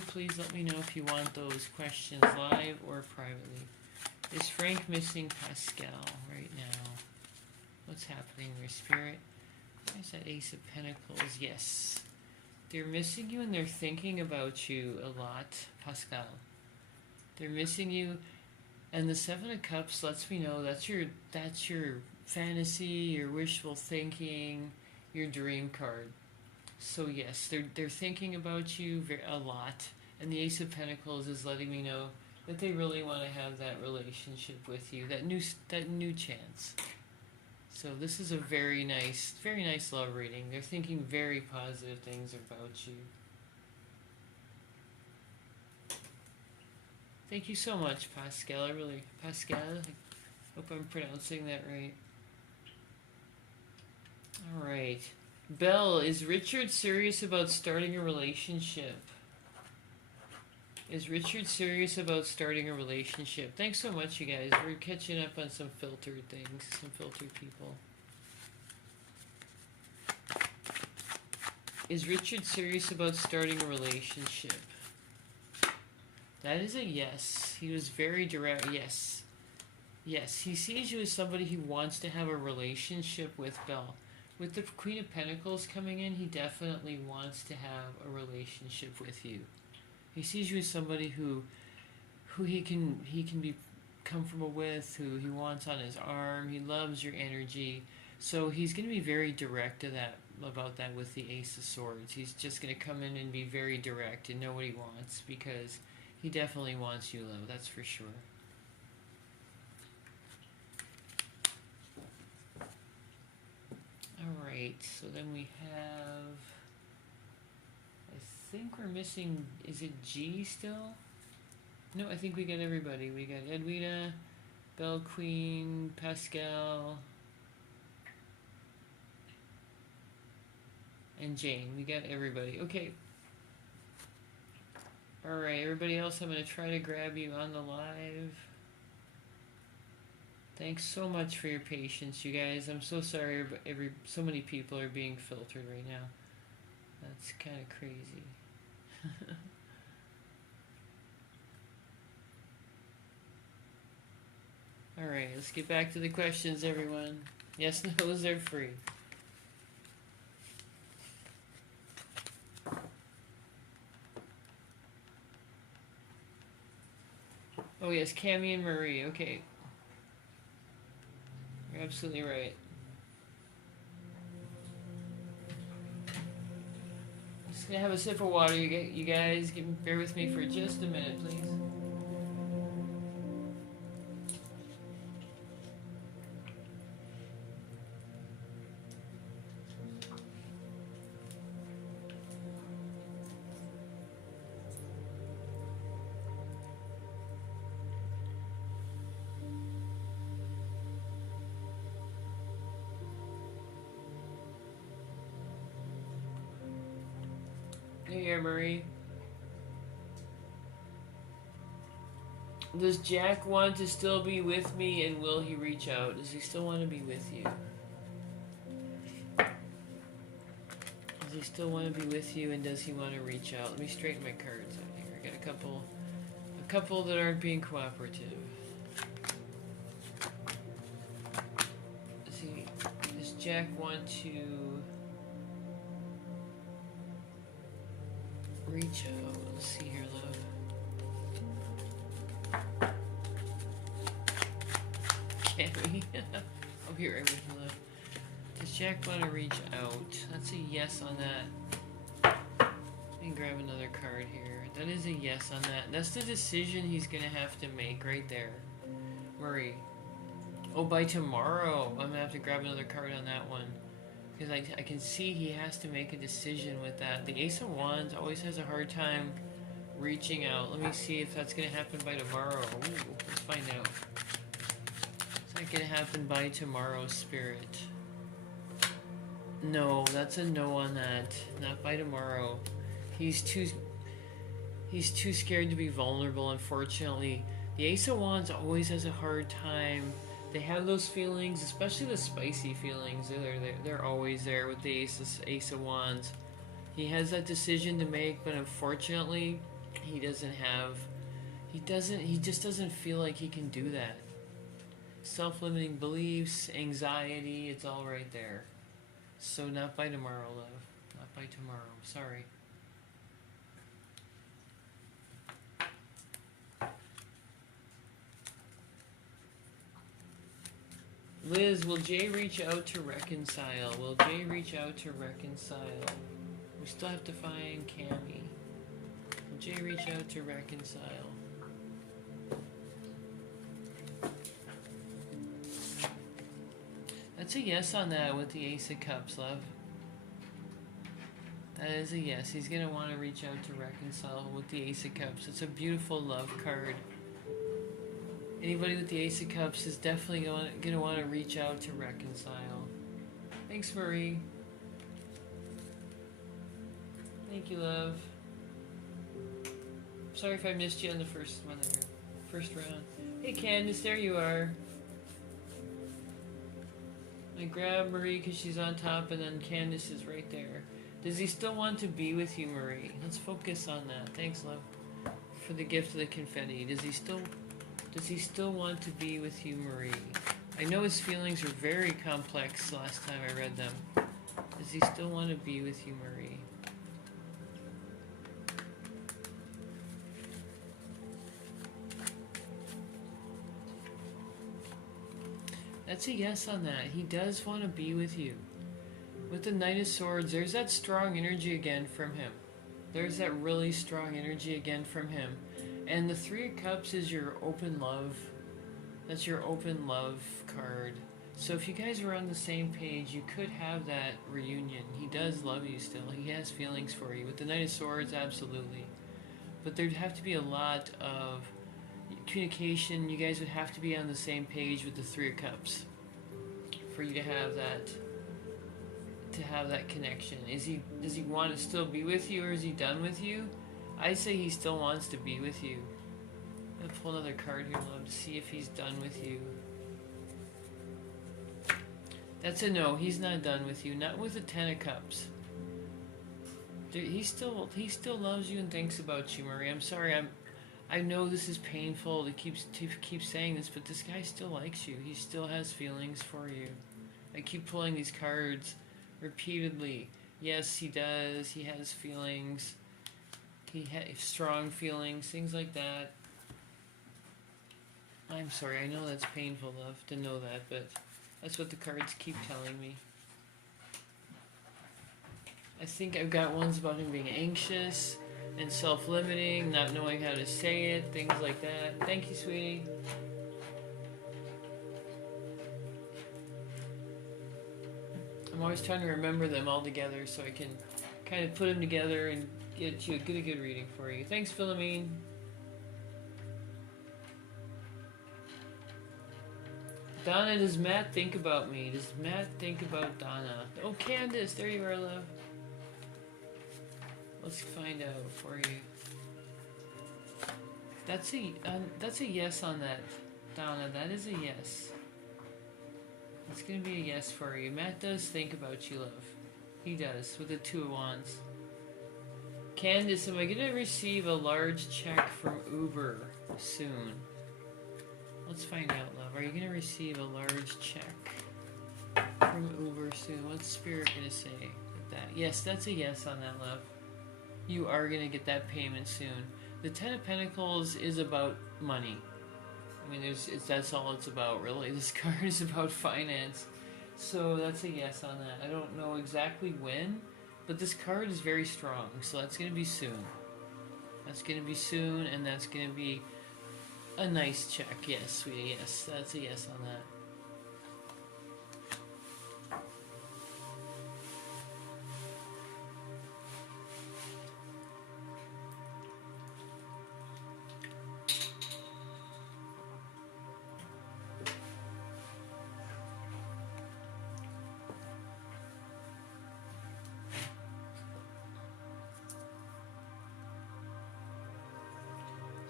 Please let me know if you want those questions live or privately. Is Frank missing Pascal right now? What's happening there, Spirit? There's that Ace of Pentacles. Yes, they're missing you and they're thinking about you a lot, Pascal. They're missing you. And the Seven of Cups lets me know that's your fantasy, your wishful thinking, your dream card. So yes, they're thinking about you a lot. And the Ace of Pentacles is letting me know that they really want to have that relationship with you, that new chance. So this is a very nice love reading. They're thinking very positive things about you. Thank you so much, Pascal. I hope I'm pronouncing that right. Alright. Belle, is Richard serious about starting a relationship? Is Richard serious about starting a relationship? Thanks so much, you guys. We're catching up on some filtered things, some filtered people. Is Richard serious about starting a relationship? That is a yes. He was very direct. Yes. Yes, he sees you as somebody who wants to have a relationship with Belle. With the Queen of Pentacles coming in, he definitely wants to have a relationship with you. He sees you as somebody who he can be comfortable with, who he wants on his arm. He loves your energy. So he's going to be very direct to that about that with the Ace of Swords. He's just going to come in and be very direct and know what he wants because he definitely wants you, love. That's for sure. Alright, so then we have, I think we're missing, is it G still? No, I think we got everybody. We got Edwina, Belle Queen, Pascal, and Jane. We got everybody. Okay. Alright, everybody else, I'm going to try to grab you on the live. Thanks so much for your patience, you guys. I'm so sorry so many people are being filtered right now. That's kind of crazy. Alright, let's get back to the questions, everyone. Yes, no's are free. Oh yes, Cammy and Marie, okay. You're absolutely right. Just gonna have a sip of water, you guys. Bear with me for just a minute, please. Here, Marie. Does Jack want to still be with me, and will he reach out? Does he still want to be with you? Does he still want to be with you, and does he want to reach out? Let me straighten my cards out here. I got a couple that aren't being cooperative. Does Jack want to reach out? Let's see here, love. Cammy. I'll be right with you, love. Does Jack want to reach out? That's a yes on that. Let me grab another card here. That is a yes on that. That's the decision he's going to have to make right there. Marie. Oh, by tomorrow. I'm going to have to grab another card on that one. Because I can see he has to make a decision with that. The Ace of Wands always has a hard time reaching out. Let me see if that's going to happen by tomorrow. Ooh, let's find out. Is that going to happen by tomorrow, Spirit? No, that's a no on that. Not by tomorrow. He's too scared to be vulnerable, unfortunately. The Ace of Wands always has a hard time. They have those feelings, especially the spicy feelings. They're always there with the Ace of Wands. He has that decision to make, but unfortunately, he just doesn't feel like he can do that. Self-limiting beliefs, anxiety, it's all right there. So not by tomorrow, love. Not by tomorrow. Sorry. Liz, will Jay reach out to reconcile? Will Jay reach out to reconcile? We still have to find Cammy. Will Jay reach out to reconcile? That's a yes on that with the Ace of Cups, love. That is a yes. He's going to want to reach out to reconcile with the Ace of Cups. It's a beautiful love card. Anybody with the Ace of Cups is definitely going to want to reach out to reconcile. Thanks, Marie. Thank you, love. Sorry if I missed you on the first one there. First round. Hey, Candace, there you are. I grab Marie because she's on top, and then Candace is right there. Does he still want to be with you, Marie? Let's focus on that. Thanks, love, for the gift of the confetti. Does he still Does he still want to be with you, Marie? I know his feelings were very complex last time I read them. Does he still want to be with you, Marie? That's a yes on that. He does want to be with you. With the Knight of Swords, there's that strong energy again from him. There's that really strong energy again from him. And the Three of Cups is your open love. That's your open love card. So if you guys are on the same page, you could have that reunion. He does love you still. He has feelings for you. With the Knight of Swords, absolutely. But there'd have to be a lot of communication. You guys would have to be on the same page with the Three of Cups for you to have that connection. Does he want to still be with you, or is he done with you? I say he still wants to be with you. I'm gonna pull another card here, love, to see if he's done with you. That's a no. He's not done with you. Not with the Ten of Cups. He still loves you and thinks about you, Marie. I'm sorry. I know this is painful to keep saying this, but this guy still likes you. He still has feelings for you. I keep pulling these cards repeatedly. Yes, he does. He has feelings. He has strong feelings, things like that. I'm sorry. I know that's painful, love, to know that, but that's what the cards keep telling me. I think I've got ones about him being anxious and self-limiting, not knowing how to say it, things like that. Thank you, sweetie. I'm always trying to remember them all together so I can kind of put them together and get you a good reading for you. Thanks, Philomene. Donna, does Matt think about me? Does Matt think about Donna? Oh, Candace, there you are, love. Let's find out for you. That's a yes on that, Donna. That is a yes. It's gonna be a yes for you. Matt does think about you, love. He does, with the Two of Wands. Candace, am I gonna receive a large check from Uber soon? Let's find out, love. Are you gonna receive a large check from Uber soon? What's Spirit gonna say with that? Yes, that's a yes on that, love. You are gonna get that payment soon. The Ten of Pentacles is about money. I mean, that's all it's about, really. This card is about finance. So that's a yes on that. I don't know exactly when, but this card is very strong. So that's going to be soon. That's going to be soon, and that's going to be a nice check. Yes, sweetie, yes. That's a yes on that.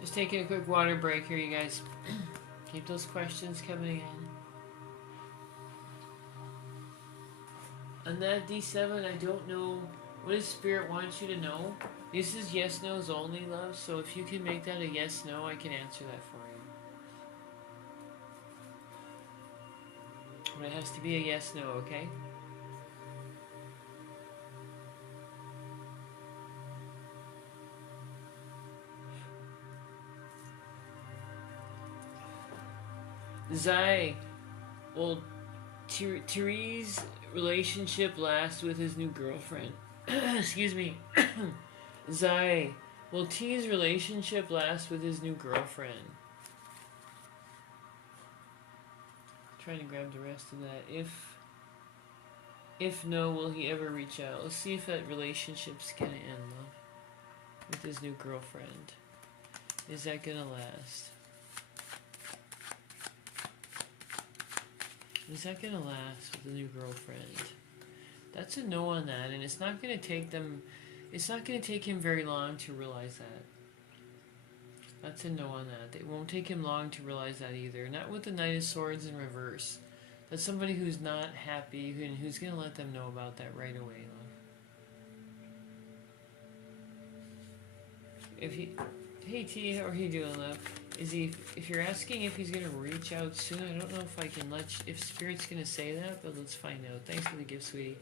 Just taking a quick water break here, you guys. Keep those questions coming in. On that D7, I don't know. What does Spirit want you to know? This is yes, no's only, love. So if you can make that a yes, no, I can answer that for you. But it has to be a yes, no, okay? Zai, will Thierry's relationship last with his new girlfriend? Excuse me. Zai, will T's relationship last with his new girlfriend? Trying to grab the rest of that. If no, will he ever reach out? Let's see if that relationship's gonna end, love, with his new girlfriend. Is that gonna last? Is that gonna last with a new girlfriend? That's a no on that, and it's not gonna take them. It's not gonna take him very long to realize that. That's a no on that. It won't take him long to realize that either. Not with the Knight of Swords in reverse. That's somebody who's not happy and who's gonna let them know about that right away, love. If he, hey T, how are you doing, love? Is he? If you're asking if he's gonna reach out soon, I don't know if I can if Spirit's gonna say that, but let's find out. Thanks for the gift, sweetie.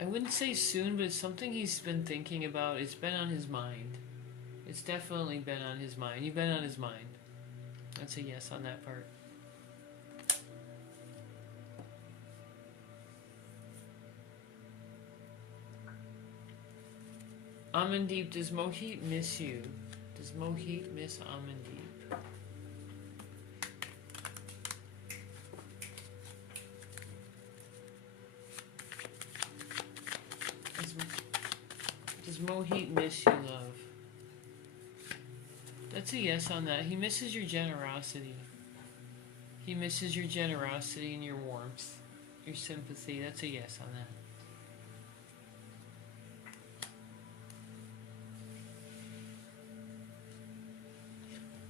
I wouldn't say soon, but it's something he's been thinking about. It's been on his mind. It's definitely been on his mind. You've been on his mind. That's a yes on that part. Amandeep, does Mohit miss you? Does Mohit miss Amandeep? Does Mohit miss you, love? That's a yes on that. He misses your generosity. He misses your generosity and your warmth, your sympathy. That's a yes on that.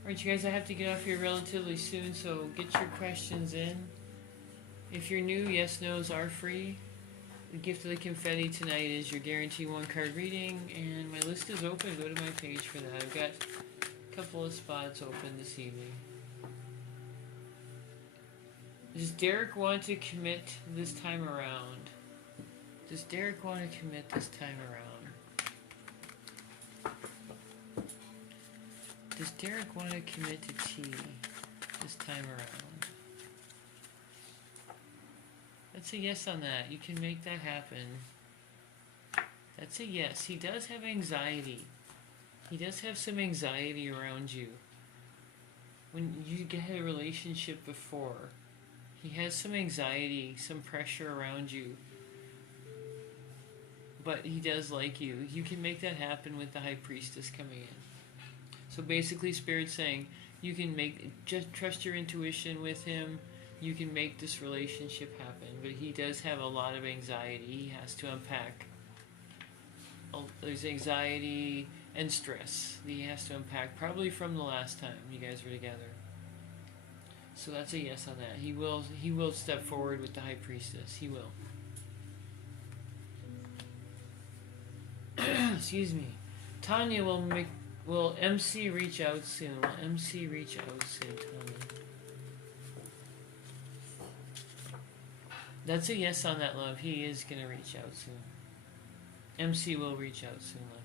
Alright, you guys, I have to get off here relatively soon, so get your questions in. If you're new, yes, no's are free. The gift of the confetti tonight is your guarantee 1-card reading, and my list is open. Go to my page for that. I've got a couple of spots open this evening. Does Derek want to commit this time around? Does Derek want to commit this time around? Does Derek want to commit to tea this time around? That's a yes on that. You can make that happen. That's a yes. He does have anxiety. He does have some anxiety around you. When you had a relationship before, he has some anxiety, some pressure around you. But he does like you. You can make that happen with the High Priestess coming in. So basically, Spirit's saying you can just trust your intuition with him. You can make this relationship happen. But he does have a lot of anxiety. He has to unpack. There's anxiety and stress that he has to unpack, probably from the last time you guys were together. So that's a yes on that. He will step forward with the High Priestess. He will. Excuse me. Tanya will MC reach out soon? Will MC reach out soon, Tanya? That's a yes on that, love. He is going to reach out soon. MC will reach out soon, love.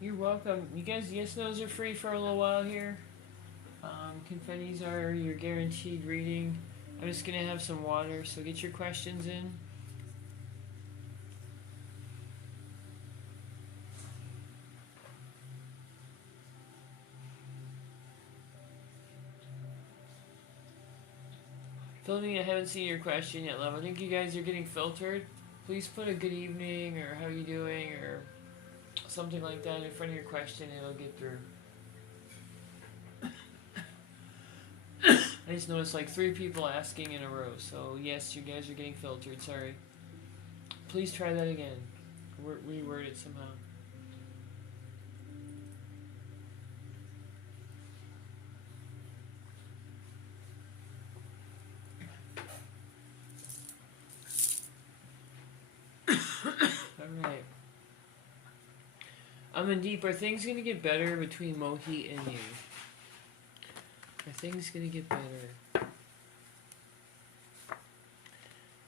You're welcome. You guys, yes, no's are free for a little while here. Confettis are your guaranteed reading. I'm just going to have some water, so get your questions in. Filming, I haven't seen your question yet, love. I think you guys are getting filtered. Please put a good evening or how you doing or something like that in front of your question and it'll get through. I just noticed like 3 people asking in a row, so yes, you guys are getting filtered, sorry. Please try that again. Reword it somehow. Alright. Amandeep, are things going to get better between Mohit and you? Are things going to get better?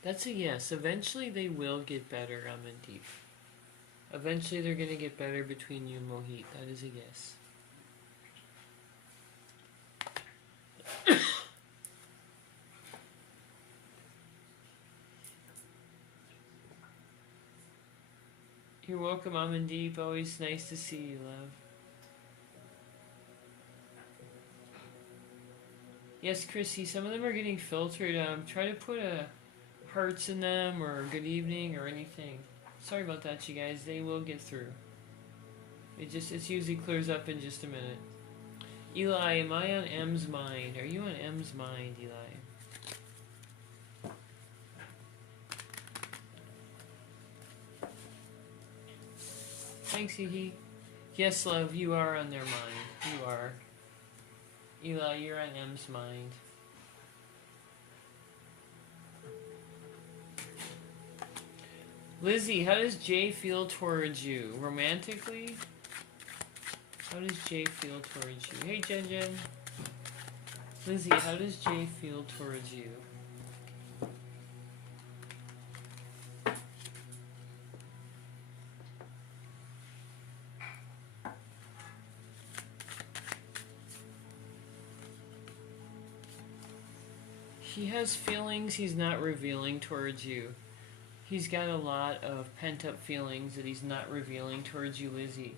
That's a yes. Eventually they will get better, Amandeep. Eventually they're going to get better between you and Mohit. That is a yes. You're welcome, Amandeep. Always nice to see you, love. Yes, Chrissy, some of them are getting filtered. Try to put hearts in them or good evening or anything. Sorry about that, you guys. They will get through. It usually clears up in just a minute. Eli, am I on M's mind? Are you on M's mind, Eli? Thanks, Hee. Yes, love, you are on their mind. You are. Eli, you're on M's mind. Lizzie, how does Jay feel towards you? Romantically? How does Jay feel towards you? Hey, Jen Jen. Lizzie, how does Jay feel towards you? He has feelings he's not revealing towards you. He's got a lot of pent-up feelings that he's not revealing towards you, Lizzie.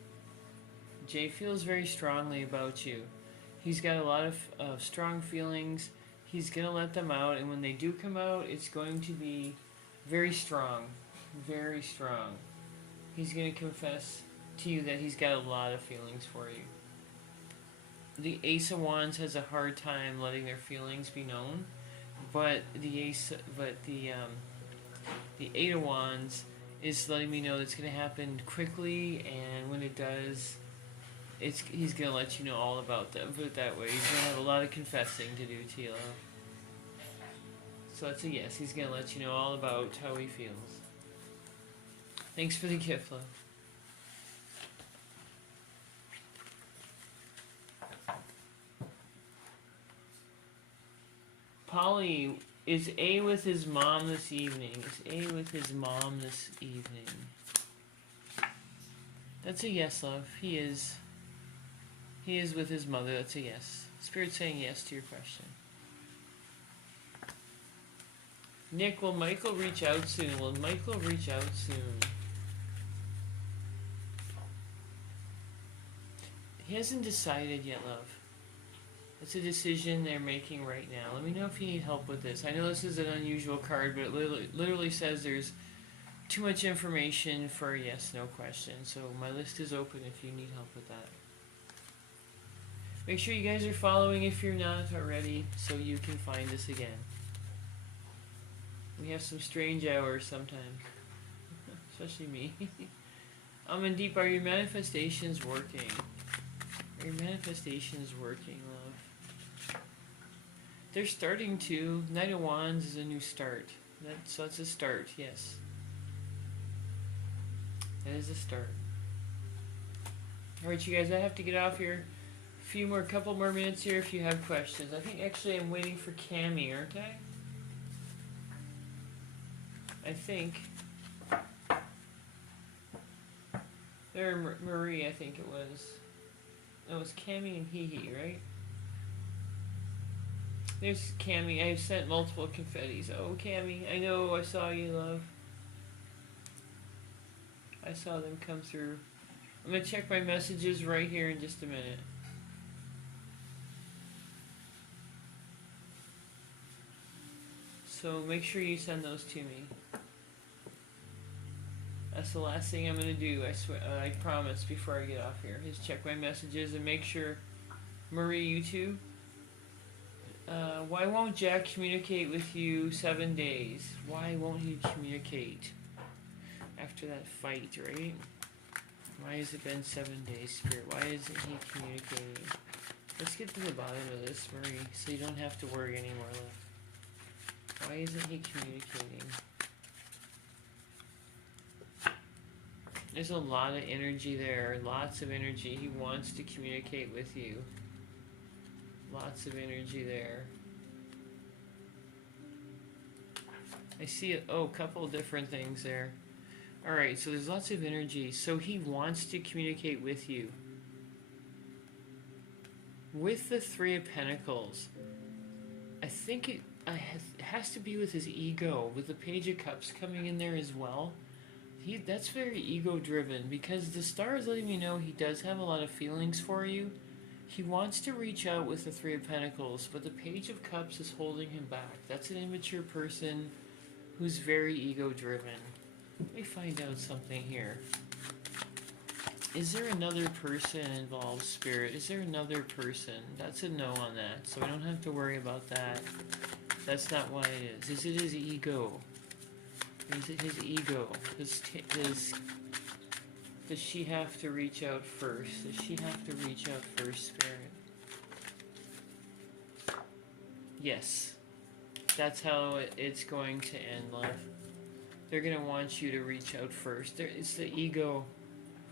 Jay feels very strongly about you. He's got a lot of strong feelings. He's going to let them out, and when they do come out, it's going to be very strong. Very strong. He's going to confess to you that he's got a lot of feelings for you. The Ace of Wands has a hard time letting their feelings be known, but the Eight of Wands is letting me know that it's going to happen quickly, and when it does, he's going to let you know all about them. Put it that way. He's going to have a lot of confessing to do, Tila. So that's a yes. He's going to let you know all about how he feels. Thanks for the gift, love. Polly, is A with his mom this evening? Is A with his mom this evening? That's a yes, love. He is. He is with his mother. That's a yes. Spirit's saying yes to your question. Nick, will Michael reach out soon? Will Michael reach out soon? He hasn't decided yet, love. It's a decision they're making right now. Let me know if you need help with this. I know this is an unusual card, but it literally says there's too much information for a yes/no question. So my list is open if you need help with that. Make sure you guys are following if you're not already, so you can find us again. We have some strange hours sometimes, especially me. In deep. Are your manifestations working? Are your manifestations working, love? They're starting to. Knight of Wands is a new start. So it's a start, yes. That is a start. Alright, you guys, I have to get off here. Couple more minutes here if you have questions. I think actually I'm waiting for Cammie, aren't I? I think. Or Marie, I think it was. No, it was Cammie and Hee, right? There's Cammie. I've sent multiple confettis. Oh, Cammie, I know, I saw you, love. I saw them come through. I'm going to check my messages right here in just a minute. So make sure you send those to me. That's the last thing I'm going to do, I swear, I promise, before I get off here, is check my messages and make sure. Marie, you too? Why won't Jack communicate with you 7 days? Why won't he communicate after that fight, right? Why has it been 7 days, Spirit? Why isn't he communicating? Let's get to the bottom of this, Marie, so you don't have to worry anymore. Why isn't he communicating? There's a lot of energy there, lots of energy. He wants to communicate with you. Lots of energy there. I see a couple different things there. Alright, so there's lots of energy. So he wants to communicate with you. With the Three of Pentacles, I think it has to be with his ego, with the Page of Cups coming in there as well. That's very ego-driven, because the star is letting me know he does have a lot of feelings for you. He wants to reach out with the Three of Pentacles, but the Page of Cups is holding him back. That's an immature person who's very ego-driven. Let me find out something here. Is there another person involved, Spirit? Is there another person? That's a no on that, so I don't have to worry about that. That's not why it is. Is it his ego? Is it his ego? Does she have to reach out first? Does she have to reach out first, Spirit? Yes. That's how it's going to end, love. they're going to want you to reach out first. It's the ego.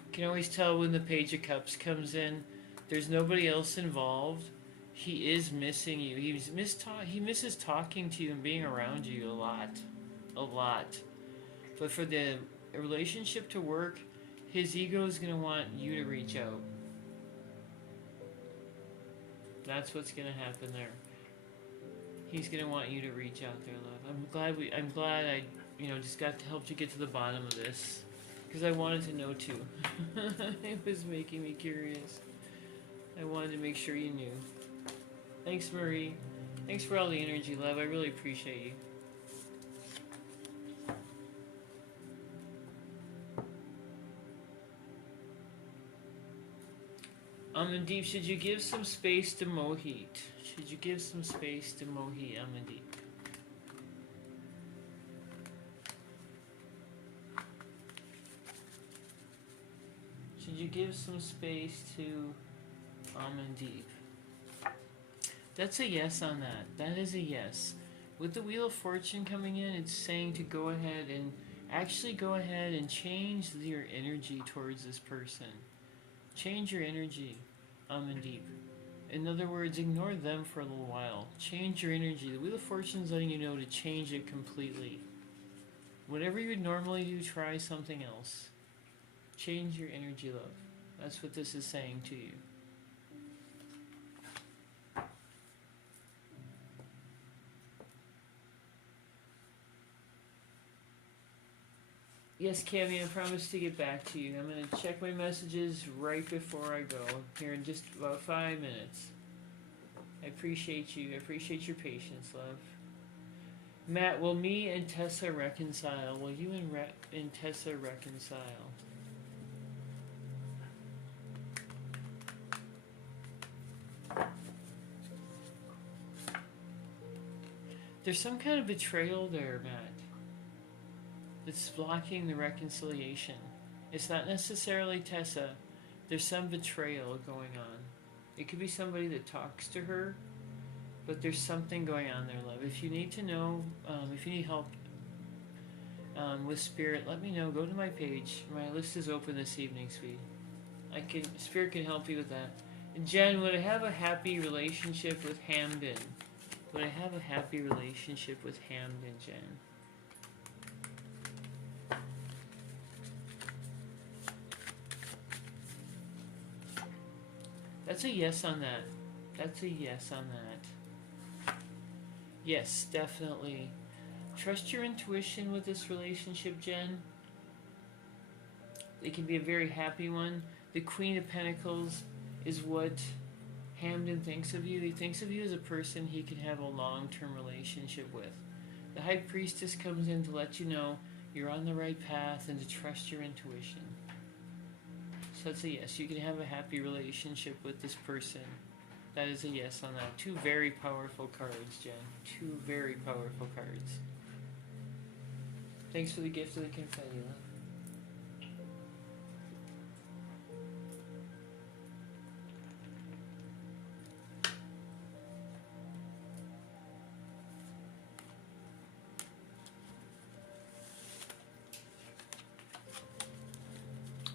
You can always tell when the Page of Cups comes in. There's nobody else involved. He is missing you. He misses talking to you and being around you a lot. A lot. But for the relationship to work, his ego is going to want you to reach out. That's what's going to happen there. He's going to want you to reach out there, love. I'm glad I, just got to help you get to the bottom of this. Because I wanted to know too. It was making me curious. I wanted to make sure you knew. Thanks, Marie. Thanks for all the energy, love. I really appreciate you. Amandeep, should you give some space to Mohit? Should you give some space to Mohit, Amandeep? Should you give some space to Amandeep? That's a yes on that. That is a yes. With the Wheel of Fortune coming in, it's saying to go ahead and change your energy towards this person. Change your energy, Amandeep. In other words, ignore them for a little while. Change your energy. The Wheel of Fortune is letting you know to change it completely. Whatever you would normally do, try something else. Change your energy, love. That's what this is saying to you. Yes, Cammy, I promise to get back to you. I'm going to check my messages right before I go, here in just about 5 minutes. I appreciate you. I appreciate your patience, love. Matt, will me and Tessa reconcile? Will you and Tessa reconcile? There's some kind of betrayal there, Matt. It's blocking the reconciliation. It's not necessarily Tessa. There's some betrayal going on. It could be somebody that talks to her, but there's something going on there, love. If you need to know, if you need help with Spirit, let me know. Go to my page. My list is open this evening, sweet. Spirit can help you with that. And Jen, would I have a happy relationship with Hamden? Would I have a happy relationship with Hamden, Jen? That's a yes on that. That's a yes on that. Yes, definitely. Trust your intuition with this relationship, Jen. It can be a very happy one. The Queen of Pentacles is what Hamden thinks of you. He thinks of you as a person he can have a long-term relationship with. The High Priestess comes in to let you know you're on the right path and to trust your intuition. So that's a yes. You can have a happy relationship with this person. That is a yes on that. Two very powerful cards, Jen. Two very powerful cards. Thanks for the gift of the confetti, love.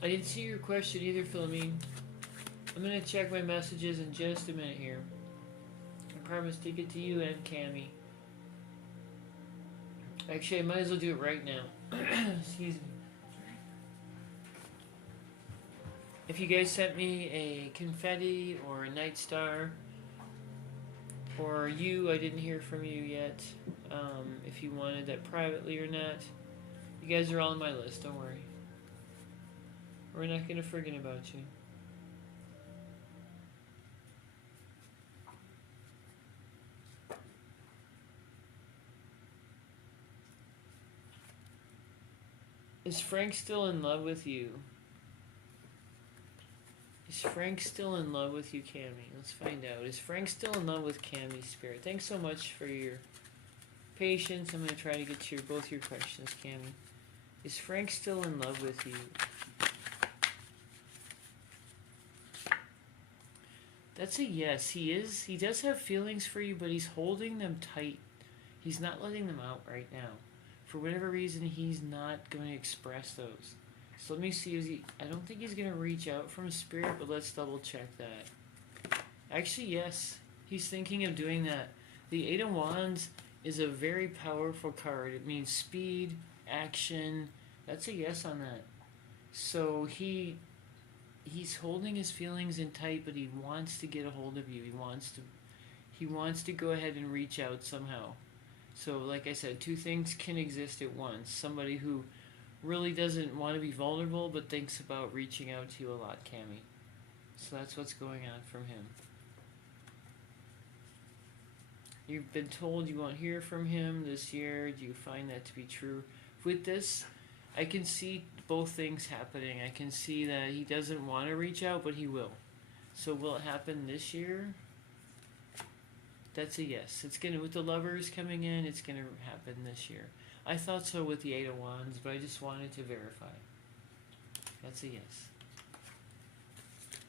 I didn't see your question either, Philomene. I'm going to check my messages in just a minute here. I promise to get to you and Cammy. Actually, I might as well do it right now. Excuse me. If you guys sent me a confetti or a night star, or I didn't hear from you yet, if you wanted that privately or not, you guys are all on my list, don't worry. We're not going to forget about you. Is Frank still in love with you? Is Frank still in love with you, Cammy? Let's find out. Is Frank still in love with Cammy, Spirit? Thanks so much for your patience. I'm going to try to get to both your questions, Cammy. Is Frank still in love with you? That's a yes. He is. He does have feelings for you, but he's holding them tight. He's not letting them out right now. for whatever reason, he's not going to express those. So let me see. I don't think he's going to reach out from spirit, but let's double check that. Actually, yes. He's thinking of doing that. The Eight of Wands is a very powerful card. It means speed, action. That's a yes on that. So he's holding his feelings in tight, but he wants to get a hold of you. He wants to go ahead and reach out somehow. So like I said, two things can exist at once. Somebody who really doesn't want to be vulnerable but thinks about reaching out to you a lot, Cami. So that's what's going on from him. You've been told you won't hear from him this year. Do you find that to be true? With this, I can see both things happening. I can see that he doesn't want to reach out, but he will. So will it happen this year? That's a yes. It's gonna, with the Lovers coming in, it's gonna happen this year. I thought so with the Eight of Wands, but I just wanted to verify. That's a yes.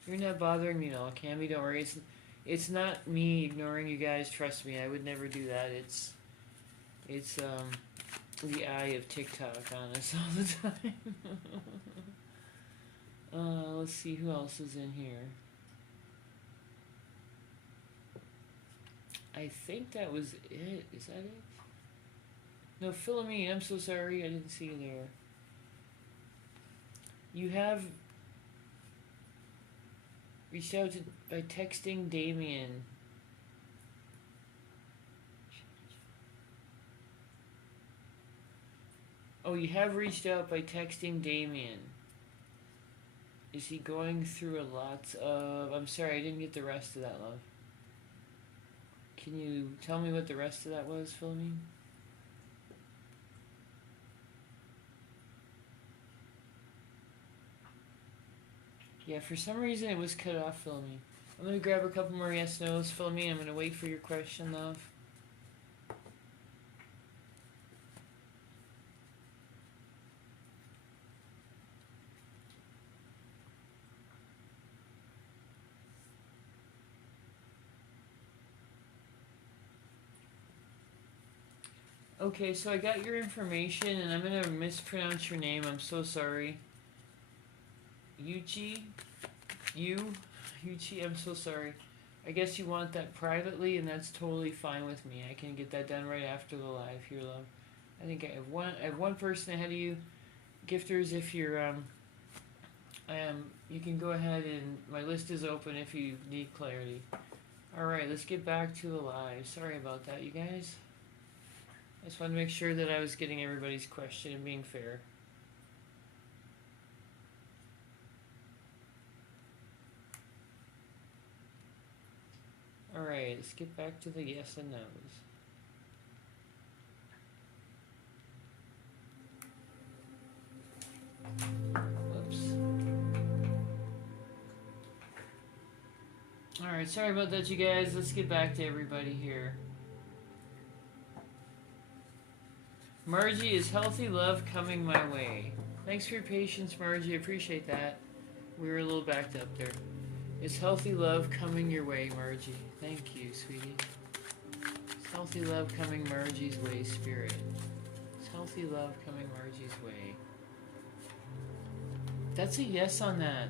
You're not bothering me at all, Cammy. Don't worry. It's not me ignoring you guys. Trust me, I would never do that. It's the eye of TikTok on us all the time. Let's see who else is in here. I think that was it. Is that it? No, Philomene, I'm so sorry. I didn't see you there. You have reached out by texting Damien. Oh, you have reached out by texting Damien. Is he going through a lot of... I'm sorry, I didn't get the rest of that, love. Can you tell me what the rest of that was, Philomene? Yeah, for some reason it was cut off, Philomene. I'm going to grab a couple more yes-nos, Philomene. I'm going to wait for your question, love. Okay, so I got your information, and I'm going to mispronounce your name. I'm so sorry. Yuchi? Yuchi, I'm so sorry. I guess you want that privately, and that's totally fine with me. I can get that done right after the live here, love. I think I have one person ahead of you. Gifters, if you're, you can go ahead and my list is open if you need clarity. Alright, let's get back to the live. Sorry about that, you guys. I just wanted to make sure that I was getting everybody's question and being fair. Alright, let's get back to the yes and no's. Whoops. Alright, sorry about that, you guys. Let's get back to everybody here. Margie, is healthy love coming my way? Thanks for your patience, Margie. I appreciate that. We were a little backed up there. Is healthy love coming your way, Margie? Thank you, sweetie. Is healthy love coming Margie's way, Spirit? Is healthy love coming Margie's way? That's a yes on that.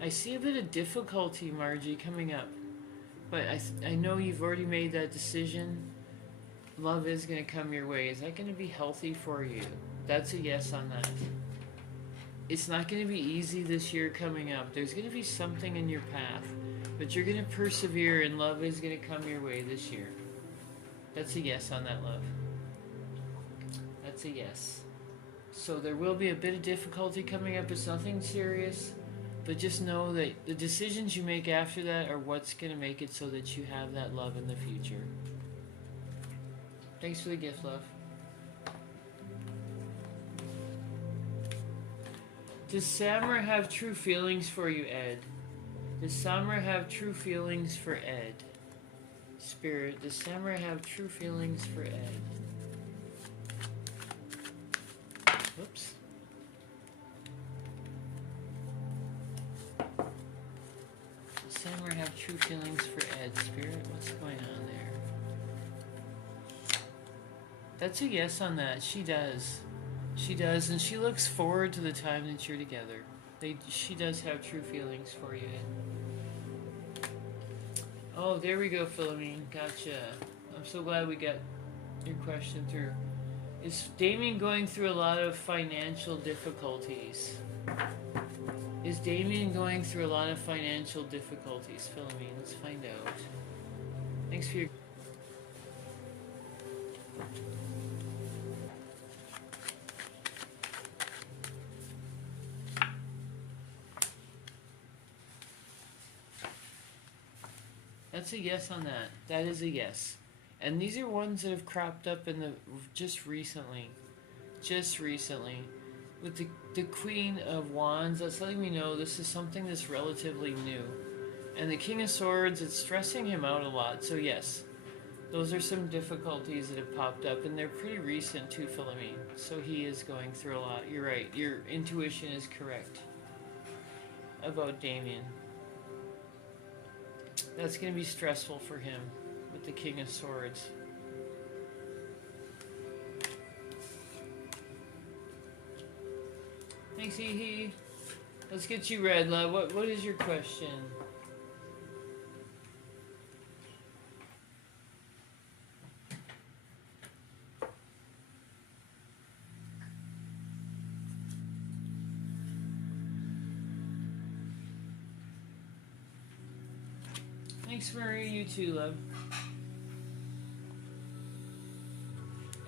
I see a bit of difficulty, Margie, coming up. But I know you've already made that decision. Love is going to come your way. Is that going to be healthy for you? That's a yes on that. It's not going to be easy this year coming up. There's going to be something in your path. But you're going to persevere and love is going to come your way this year. That's a yes on that, love. That's a yes. So there will be a bit of difficulty coming up. It's nothing serious. But just know that the decisions you make after that are what's going to make it so that you have that love in the future. Thanks for the gift, love. Does Samra have true feelings for you, Ed? Does Samra have true feelings for Ed? Spirit, does Samra have true feelings for Ed? Whoops. Does Samra have true feelings for Ed? Spirit, what's going on there? That's a yes on that. She does. She does, and she looks forward to the time that you're together. She does have true feelings for you. Oh, there we go, Philomene. Gotcha. I'm so glad we got your question through. Is Damien going through a lot of financial difficulties? Is Damien going through a lot of financial difficulties, Philomene? Let's find out. Thanks for your... That's a yes on that. That is a yes. And these are ones that have cropped up in the just recently. With the Queen of Wands, that's letting me know this is something that's relatively new. And the King of Swords, it's stressing him out a lot. So yes, those are some difficulties that have popped up, and they're pretty recent too, Philomene. So he is going through a lot. You're right. Your intuition is correct about Damien. That's going to be stressful for him with the King of Swords. Thanks, Hee. Let's get you read, love. What is your question? Thanks, Marie. You too, love.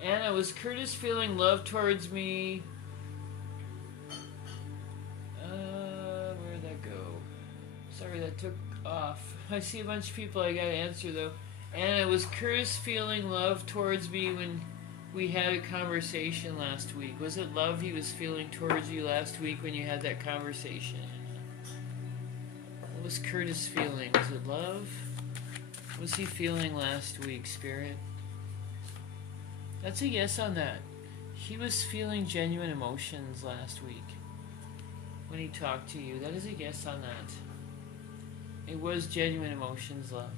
Anna, was Curtis feeling love towards me? Where'd that go? Sorry, that took off. I see a bunch of people I gotta answer, though. Anna, was Curtis feeling love towards me when we had a conversation last week? Was it love he was feeling towards you last week when you had that conversation? What was Curtis feeling? Was it love? What was he feeling last week, Spirit? That's a yes on that. He was feeling genuine emotions last week when he talked to you. That is a yes on that. It was genuine emotions, love.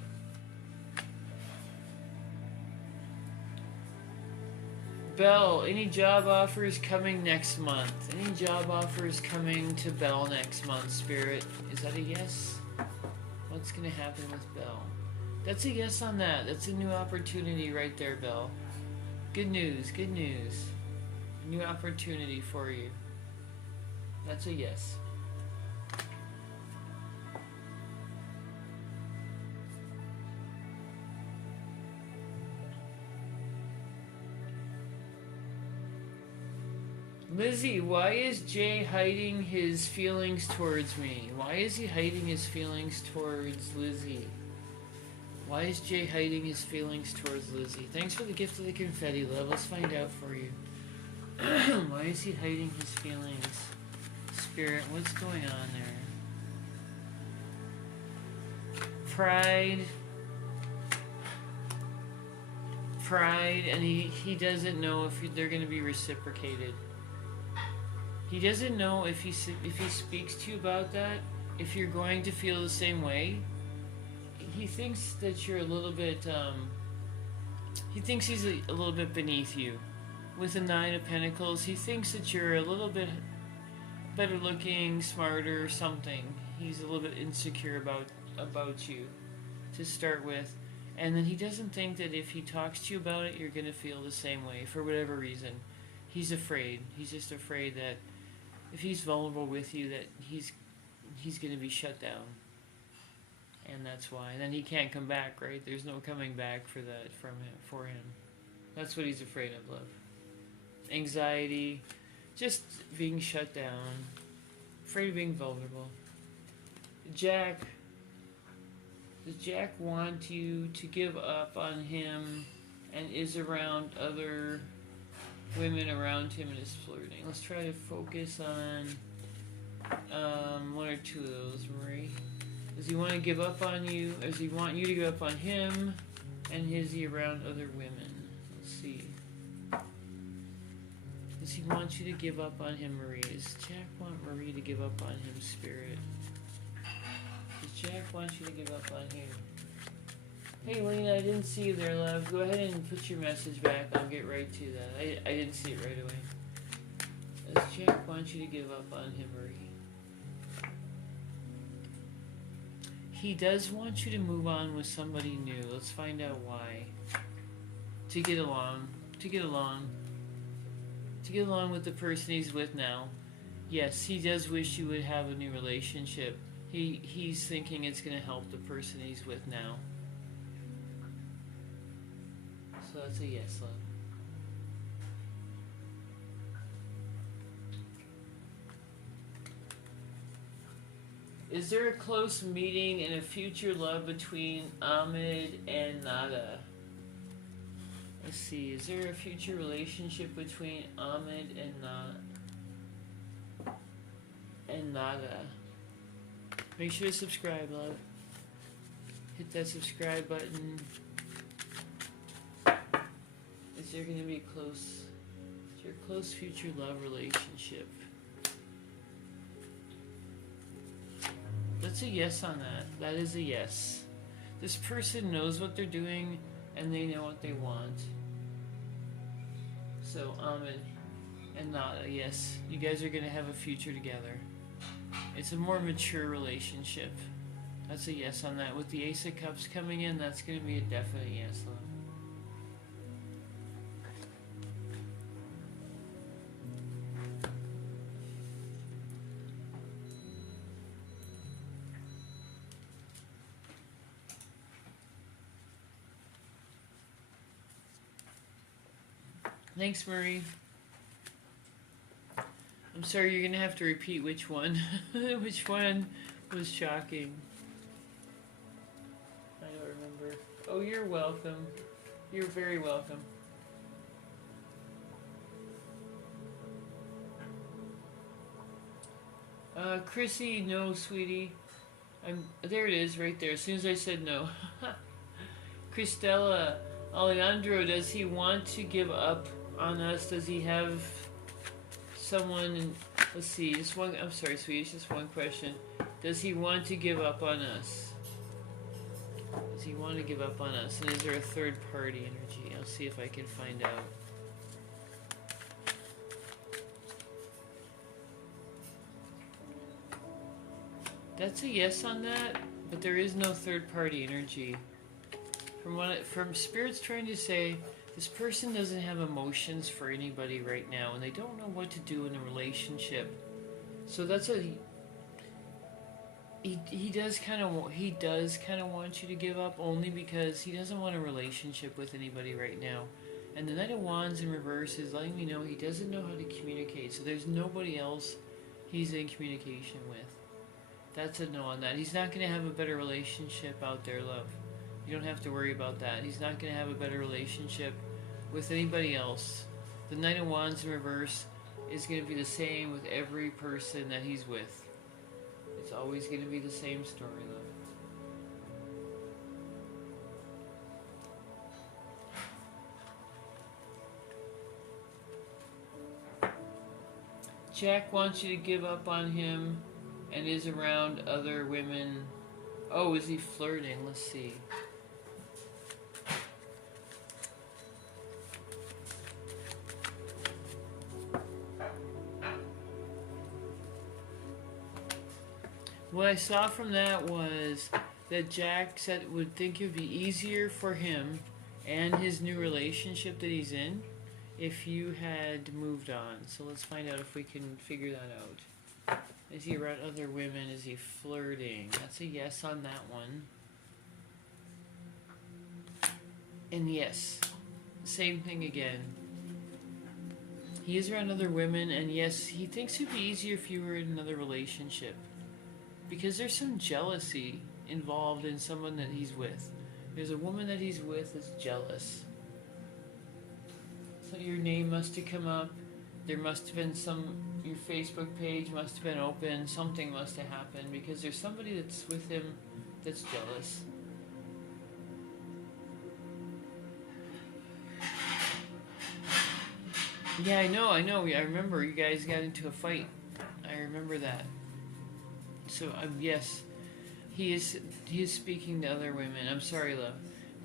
Belle, any job offers coming next month? Any job offers coming to Belle next month, Spirit? Is that a yes? What's going to happen with Belle? That's a yes on that. That's a new opportunity right there, Belle. Good news, good news. A new opportunity for you. That's a yes. Lizzie, why is Jay hiding his feelings towards me? Why is he hiding his feelings towards Lizzie? Why is Jay hiding his feelings towards Lizzie? Thanks for the gift of the confetti, love. Let's find out for you. Why is he hiding his feelings? Spirit, what's going on there? Pride. Pride, and he doesn't know if they're going to be reciprocated. He doesn't know if he speaks to you about that, if you're going to feel the same way. He thinks that you're a little bit, he thinks he's a little bit beneath you. With the Nine of Pentacles, he thinks that you're a little bit better looking, smarter, something. He's a little bit insecure about you to start with. And then he doesn't think that if he talks to you about it, you're going to feel the same way for whatever reason. He's afraid. He's just afraid that if he's vulnerable with you, that he's going to be shut down. And that's why. And then he can't come back, right? There's no coming back for that for him. That's what he's afraid of, love. Anxiety, just being shut down, afraid of being vulnerable. Jack, does Jack want you to give up on him and is around other women around him and is flirting? Let's try to focus on one or two of those, Marie. Does he want to give up on you? Does he want you to give up on him? And is he around other women? Let's see. Does he want you to give up on him, Marie? Does Jack want Marie to give up on him, Spirit? Does Jack want you to give up on him? Hey, Lena, I didn't see you there, love. Go ahead and put your message back. I'll get right to that. I didn't see it right away. Does Jack want you to give up on him, Marie? He does want you to move on with somebody new. Let's find out why. To get along. To get along with the person he's with now. Yes, he does wish you would have a new relationship. He's thinking it's going to help the person he's with now. So that's a yes, love. Is there a close meeting and a future love between Ahmed and Nada? Let's see. Is there a future relationship between Ahmed and Nada? Make sure to subscribe, love. Hit that subscribe button. Is there going to be a close future love relationship? That's a yes on that. That is a yes. This person knows what they're doing and they know what they want. So, Ahmed and Nada, yes, you guys are going to have a future together. It's a more mature relationship. That's a yes on that. With the Ace of Cups coming in, that's going to be a definite yes, love. Thanks, Marie. I'm sorry, you're going to have to repeat which one. Which one was shocking? I don't remember. Oh, you're welcome. You're very welcome. Chrissy, no, sweetie. There it is, right there. As soon as I said no. Christella, Alejandro, does he want to give up on us? Does he have someone? Let's see. Just one. I'm sorry, sweetie. It's just one question. Does he want to give up on us? Does he want to give up on us? And is there a third party energy? I'll see if I can find out. That's a yes on that, but there is no third party energy. From Spirit's trying to say, this person doesn't have emotions for anybody right now, and they don't know what to do in a relationship. So that's a he does kind of want you to give up, only because he doesn't want a relationship with anybody right now. And the Knight of Wands in reverse is letting me know he doesn't know how to communicate. So there's nobody else he's in communication with. That's a no on that. He's not going to have a better relationship out there, love. You don't have to worry about that. He's not going to have a better relationship with anybody else. The Knight of Wands in reverse is going to be the same with every person that he's with. It's always going to be the same story, love. Jack wants you to give up on him and is around other women. Oh, is he flirting? Let's see. What I saw from that was that Jack said it would think it would be easier for him and his new relationship that he's in if you had moved on. So let's find out if we can figure that out. Is he around other women? Is he flirting? That's a yes on that one. And yes, same thing again. He is around other women, and yes, he thinks it would be easier if you were in another relationship. Because there's some jealousy involved in someone that he's with. There's a woman that he's with that's jealous. So your name must have come up. There must have been your Facebook page must have been open. Something must have happened because there's somebody that's with him that's jealous. Yeah, I know. I remember you guys got into a fight. I remember that. So yes, he is speaking to other women. I'm sorry, love,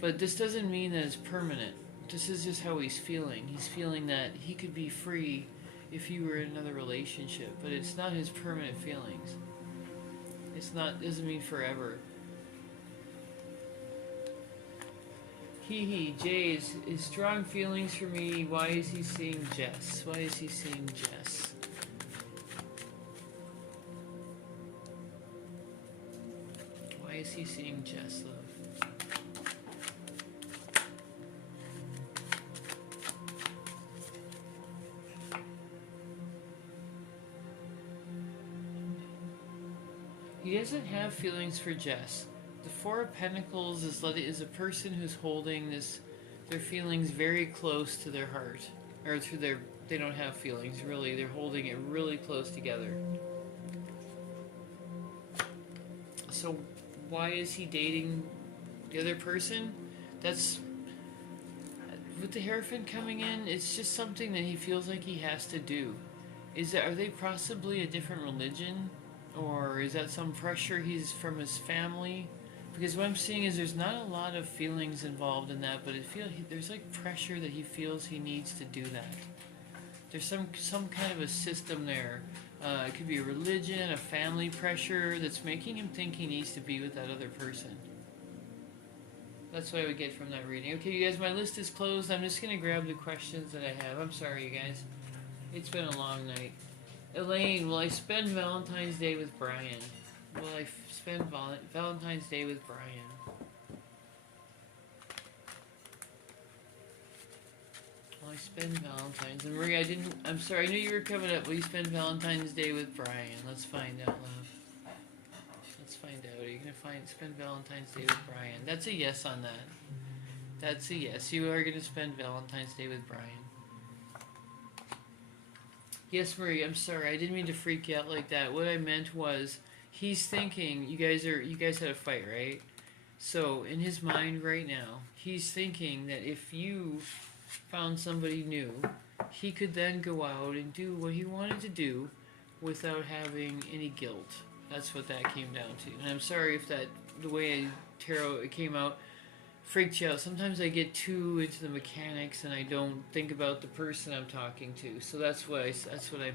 But this doesn't mean that it's permanent. This is just how he's feeling. He's feeling that he could be free if you were in another relationship, but it's not his permanent feelings. It's not, doesn't mean forever. Jay is strong feelings for me. Why is he seeing Jess? Why is he seeing Jess? Why is he seeing Jess, love? He doesn't have feelings for Jess. The Four of Pentacles is a person who's holding their feelings very close to their heart, or to they don't have feelings really. They're holding it really close together. So why is he dating the other person? That's with the Hierophant coming in. It's just something that he feels like he has to do. Are they possibly a different religion? Or is that some pressure he's from his family? Because what I'm seeing is there's not a lot of feelings involved in that, but there's like pressure that he feels he needs to do that. There's some kind of a system there. It could be a religion, a family pressure that's making him think he needs to be with that other person. That's what I would get from that reading. Okay, you guys, my list is closed. I'm just going to grab the questions that I have. I'm sorry, you guys. It's been a long night. Elaine, will I spend Valentine's Day with Brian? Will I spend Valentine's Day with Brian? Will I spend Valentine's? And Maria, I'm sorry, I knew you were coming up. Will you spend Valentine's Day with Brian? Let's find out, love. Let's find out. Are you going to spend Valentine's Day with Brian? That's a yes on that. That's a yes. You are going to spend Valentine's Day with Brian. Yes, Marie, I'm sorry. I didn't mean to freak you out like that. What I meant was, he's thinking, you guys had a fight, right? So, in his mind right now, he's thinking that if you found somebody new, he could then go out and do what he wanted to do without having any guilt. That's what that came down to. And I'm sorry if the way it came out freaked you out. Sometimes I get too into the mechanics and I don't think about the person I'm talking to. So that's what I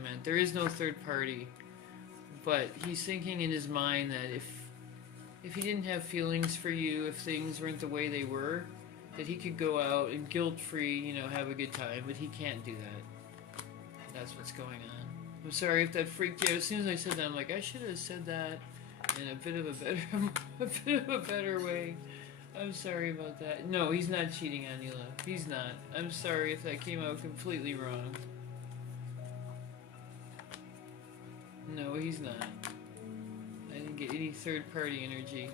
meant. There is no third party, but he's thinking in his mind that if he didn't have feelings for you, if things weren't the way they were, that he could go out and guilt-free, have a good time. But he can't do that. That's what's going on. I'm sorry if that freaked you out. As soon as I said that, I'm like, I should have said that in a bit of a better way. I'm sorry about that. No, he's not cheating on you, love. He's not. I'm sorry if that came out completely wrong. No, he's not. I didn't get any third-party energy.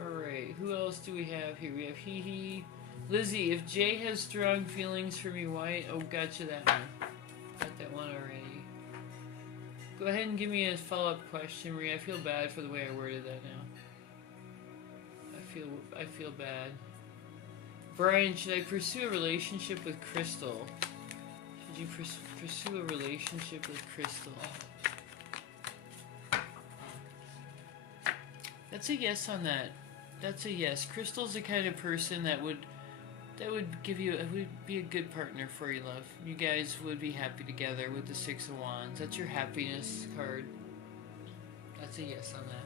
Alright, who else do we have here? We have Hee. Lizzie, if Jay has strong feelings for me, why? Oh, gotcha that one. Got that one already. Go ahead and give me a follow-up question, Maria. I feel bad for the way I worded that now. I feel bad. Brian, should I pursue a relationship with Crystal? Should you pursue a relationship with Crystal? That's a yes on that. That's a yes. Crystal's the kind of person that would be a good partner for you, love. You guys would be happy together with the Six of Wands. That's your happiness card. That's a yes on that.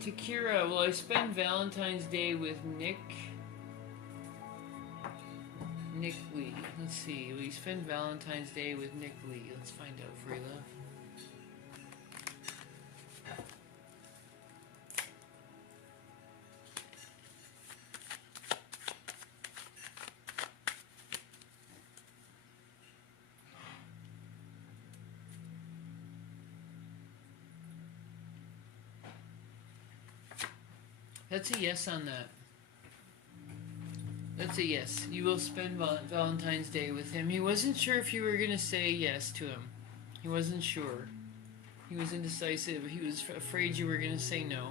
Takira, will I spend Valentine's Day with Nick Lee? Let's see. Will you spend Valentine's Day with Nick Lee? Let's find out for you, love. That's a yes on that. That's a yes. You will spend Valentine's Day with him. He wasn't sure if you were going to say yes to him. He wasn't sure. He was indecisive. He was afraid you were going to say no.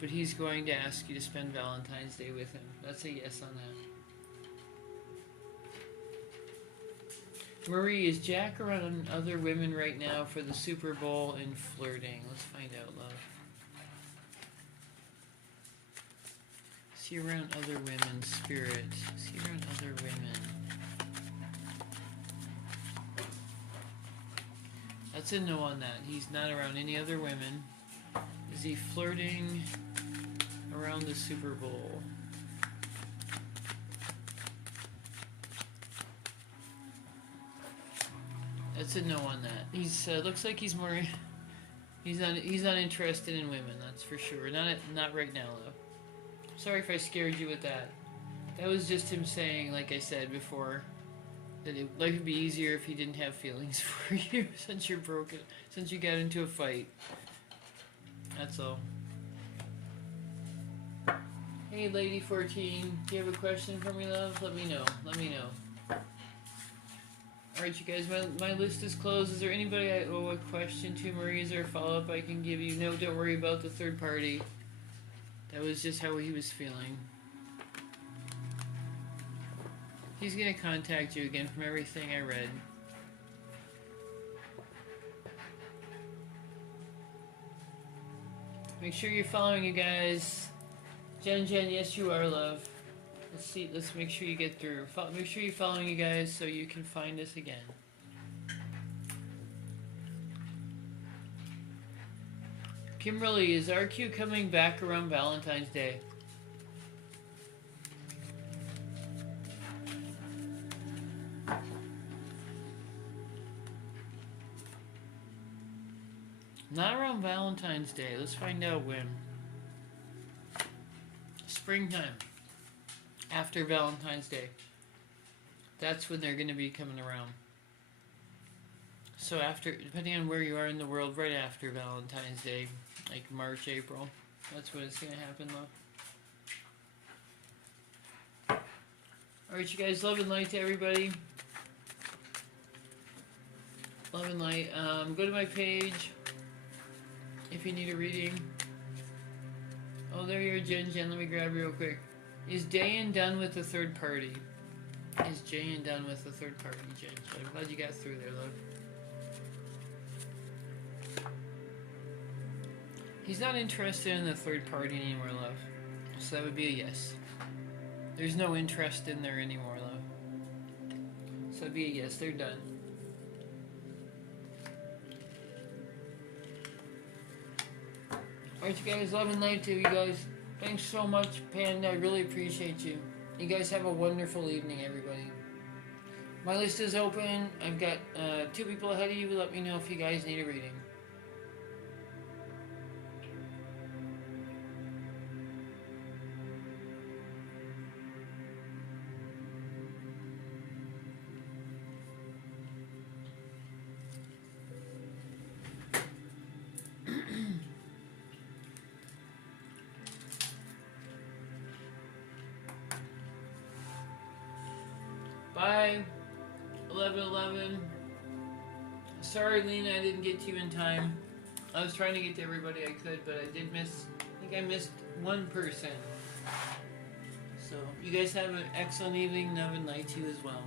But he's going to ask you to spend Valentine's Day with him. That's a yes on that. Marie, is Jack around other women right now for the Super Bowl and flirting? Let's find out, love. Is he around other women, Spirit? Is he around other women? That's a no on that. He's not around any other women. Is he flirting around the Super Bowl? That's a no on that. He's looks like he's more. He's not interested in women. That's for sure. Not right now though. Sorry if I scared you with that. That was just him saying, like I said before, that life would be easier if he didn't have feelings for you since you're broken, since you got into a fight. That's all. Hey, Lady 14, do you have a question for me, love? Let me know. Let me know. Alright, you guys, my list is closed. Is there anybody I owe a question to, Marie? Is there a follow-up I can give you? No, don't worry about the third party. That was just how he was feeling. He's going to contact you again from everything I read. Make sure you're following, you guys. Jen, yes you are, love. Let's see, let's make sure you get through. Make sure you're following, you guys, so you can find us again. Kimberly, is RQ coming back around Valentine's Day? Not around Valentine's Day. Let's find out when. Springtime. After Valentine's Day. That's when they're going to be coming around. So after, depending on where you are in the world, right after Valentine's Day, like March, April. That's when it's going to happen, though. Alright, you guys, love and light to everybody. Love and light. Go to my page if you need a reading. Oh, there you are, Jen. Let me grab you real quick. Is Dayan done with the third party? Is Jayan done with the third party, Jen? I'm glad you got through there, love. He's not interested in the third party anymore, love. So that would be a yes. There's no interest in there anymore, love. So that'd be a yes. They're done. Alright, you guys, love and light to you guys. Thanks so much, Panda. I really appreciate you. You guys have a wonderful evening, everybody. My list is open. I've got 2 people ahead of you. Let me know if you guys need a reading. Bye. 11:11. Sorry, Lena, I didn't get to you in time. I was trying to get to everybody I could, but I did miss. I think I missed one person. So, you guys have an excellent evening. Love and light to you as well.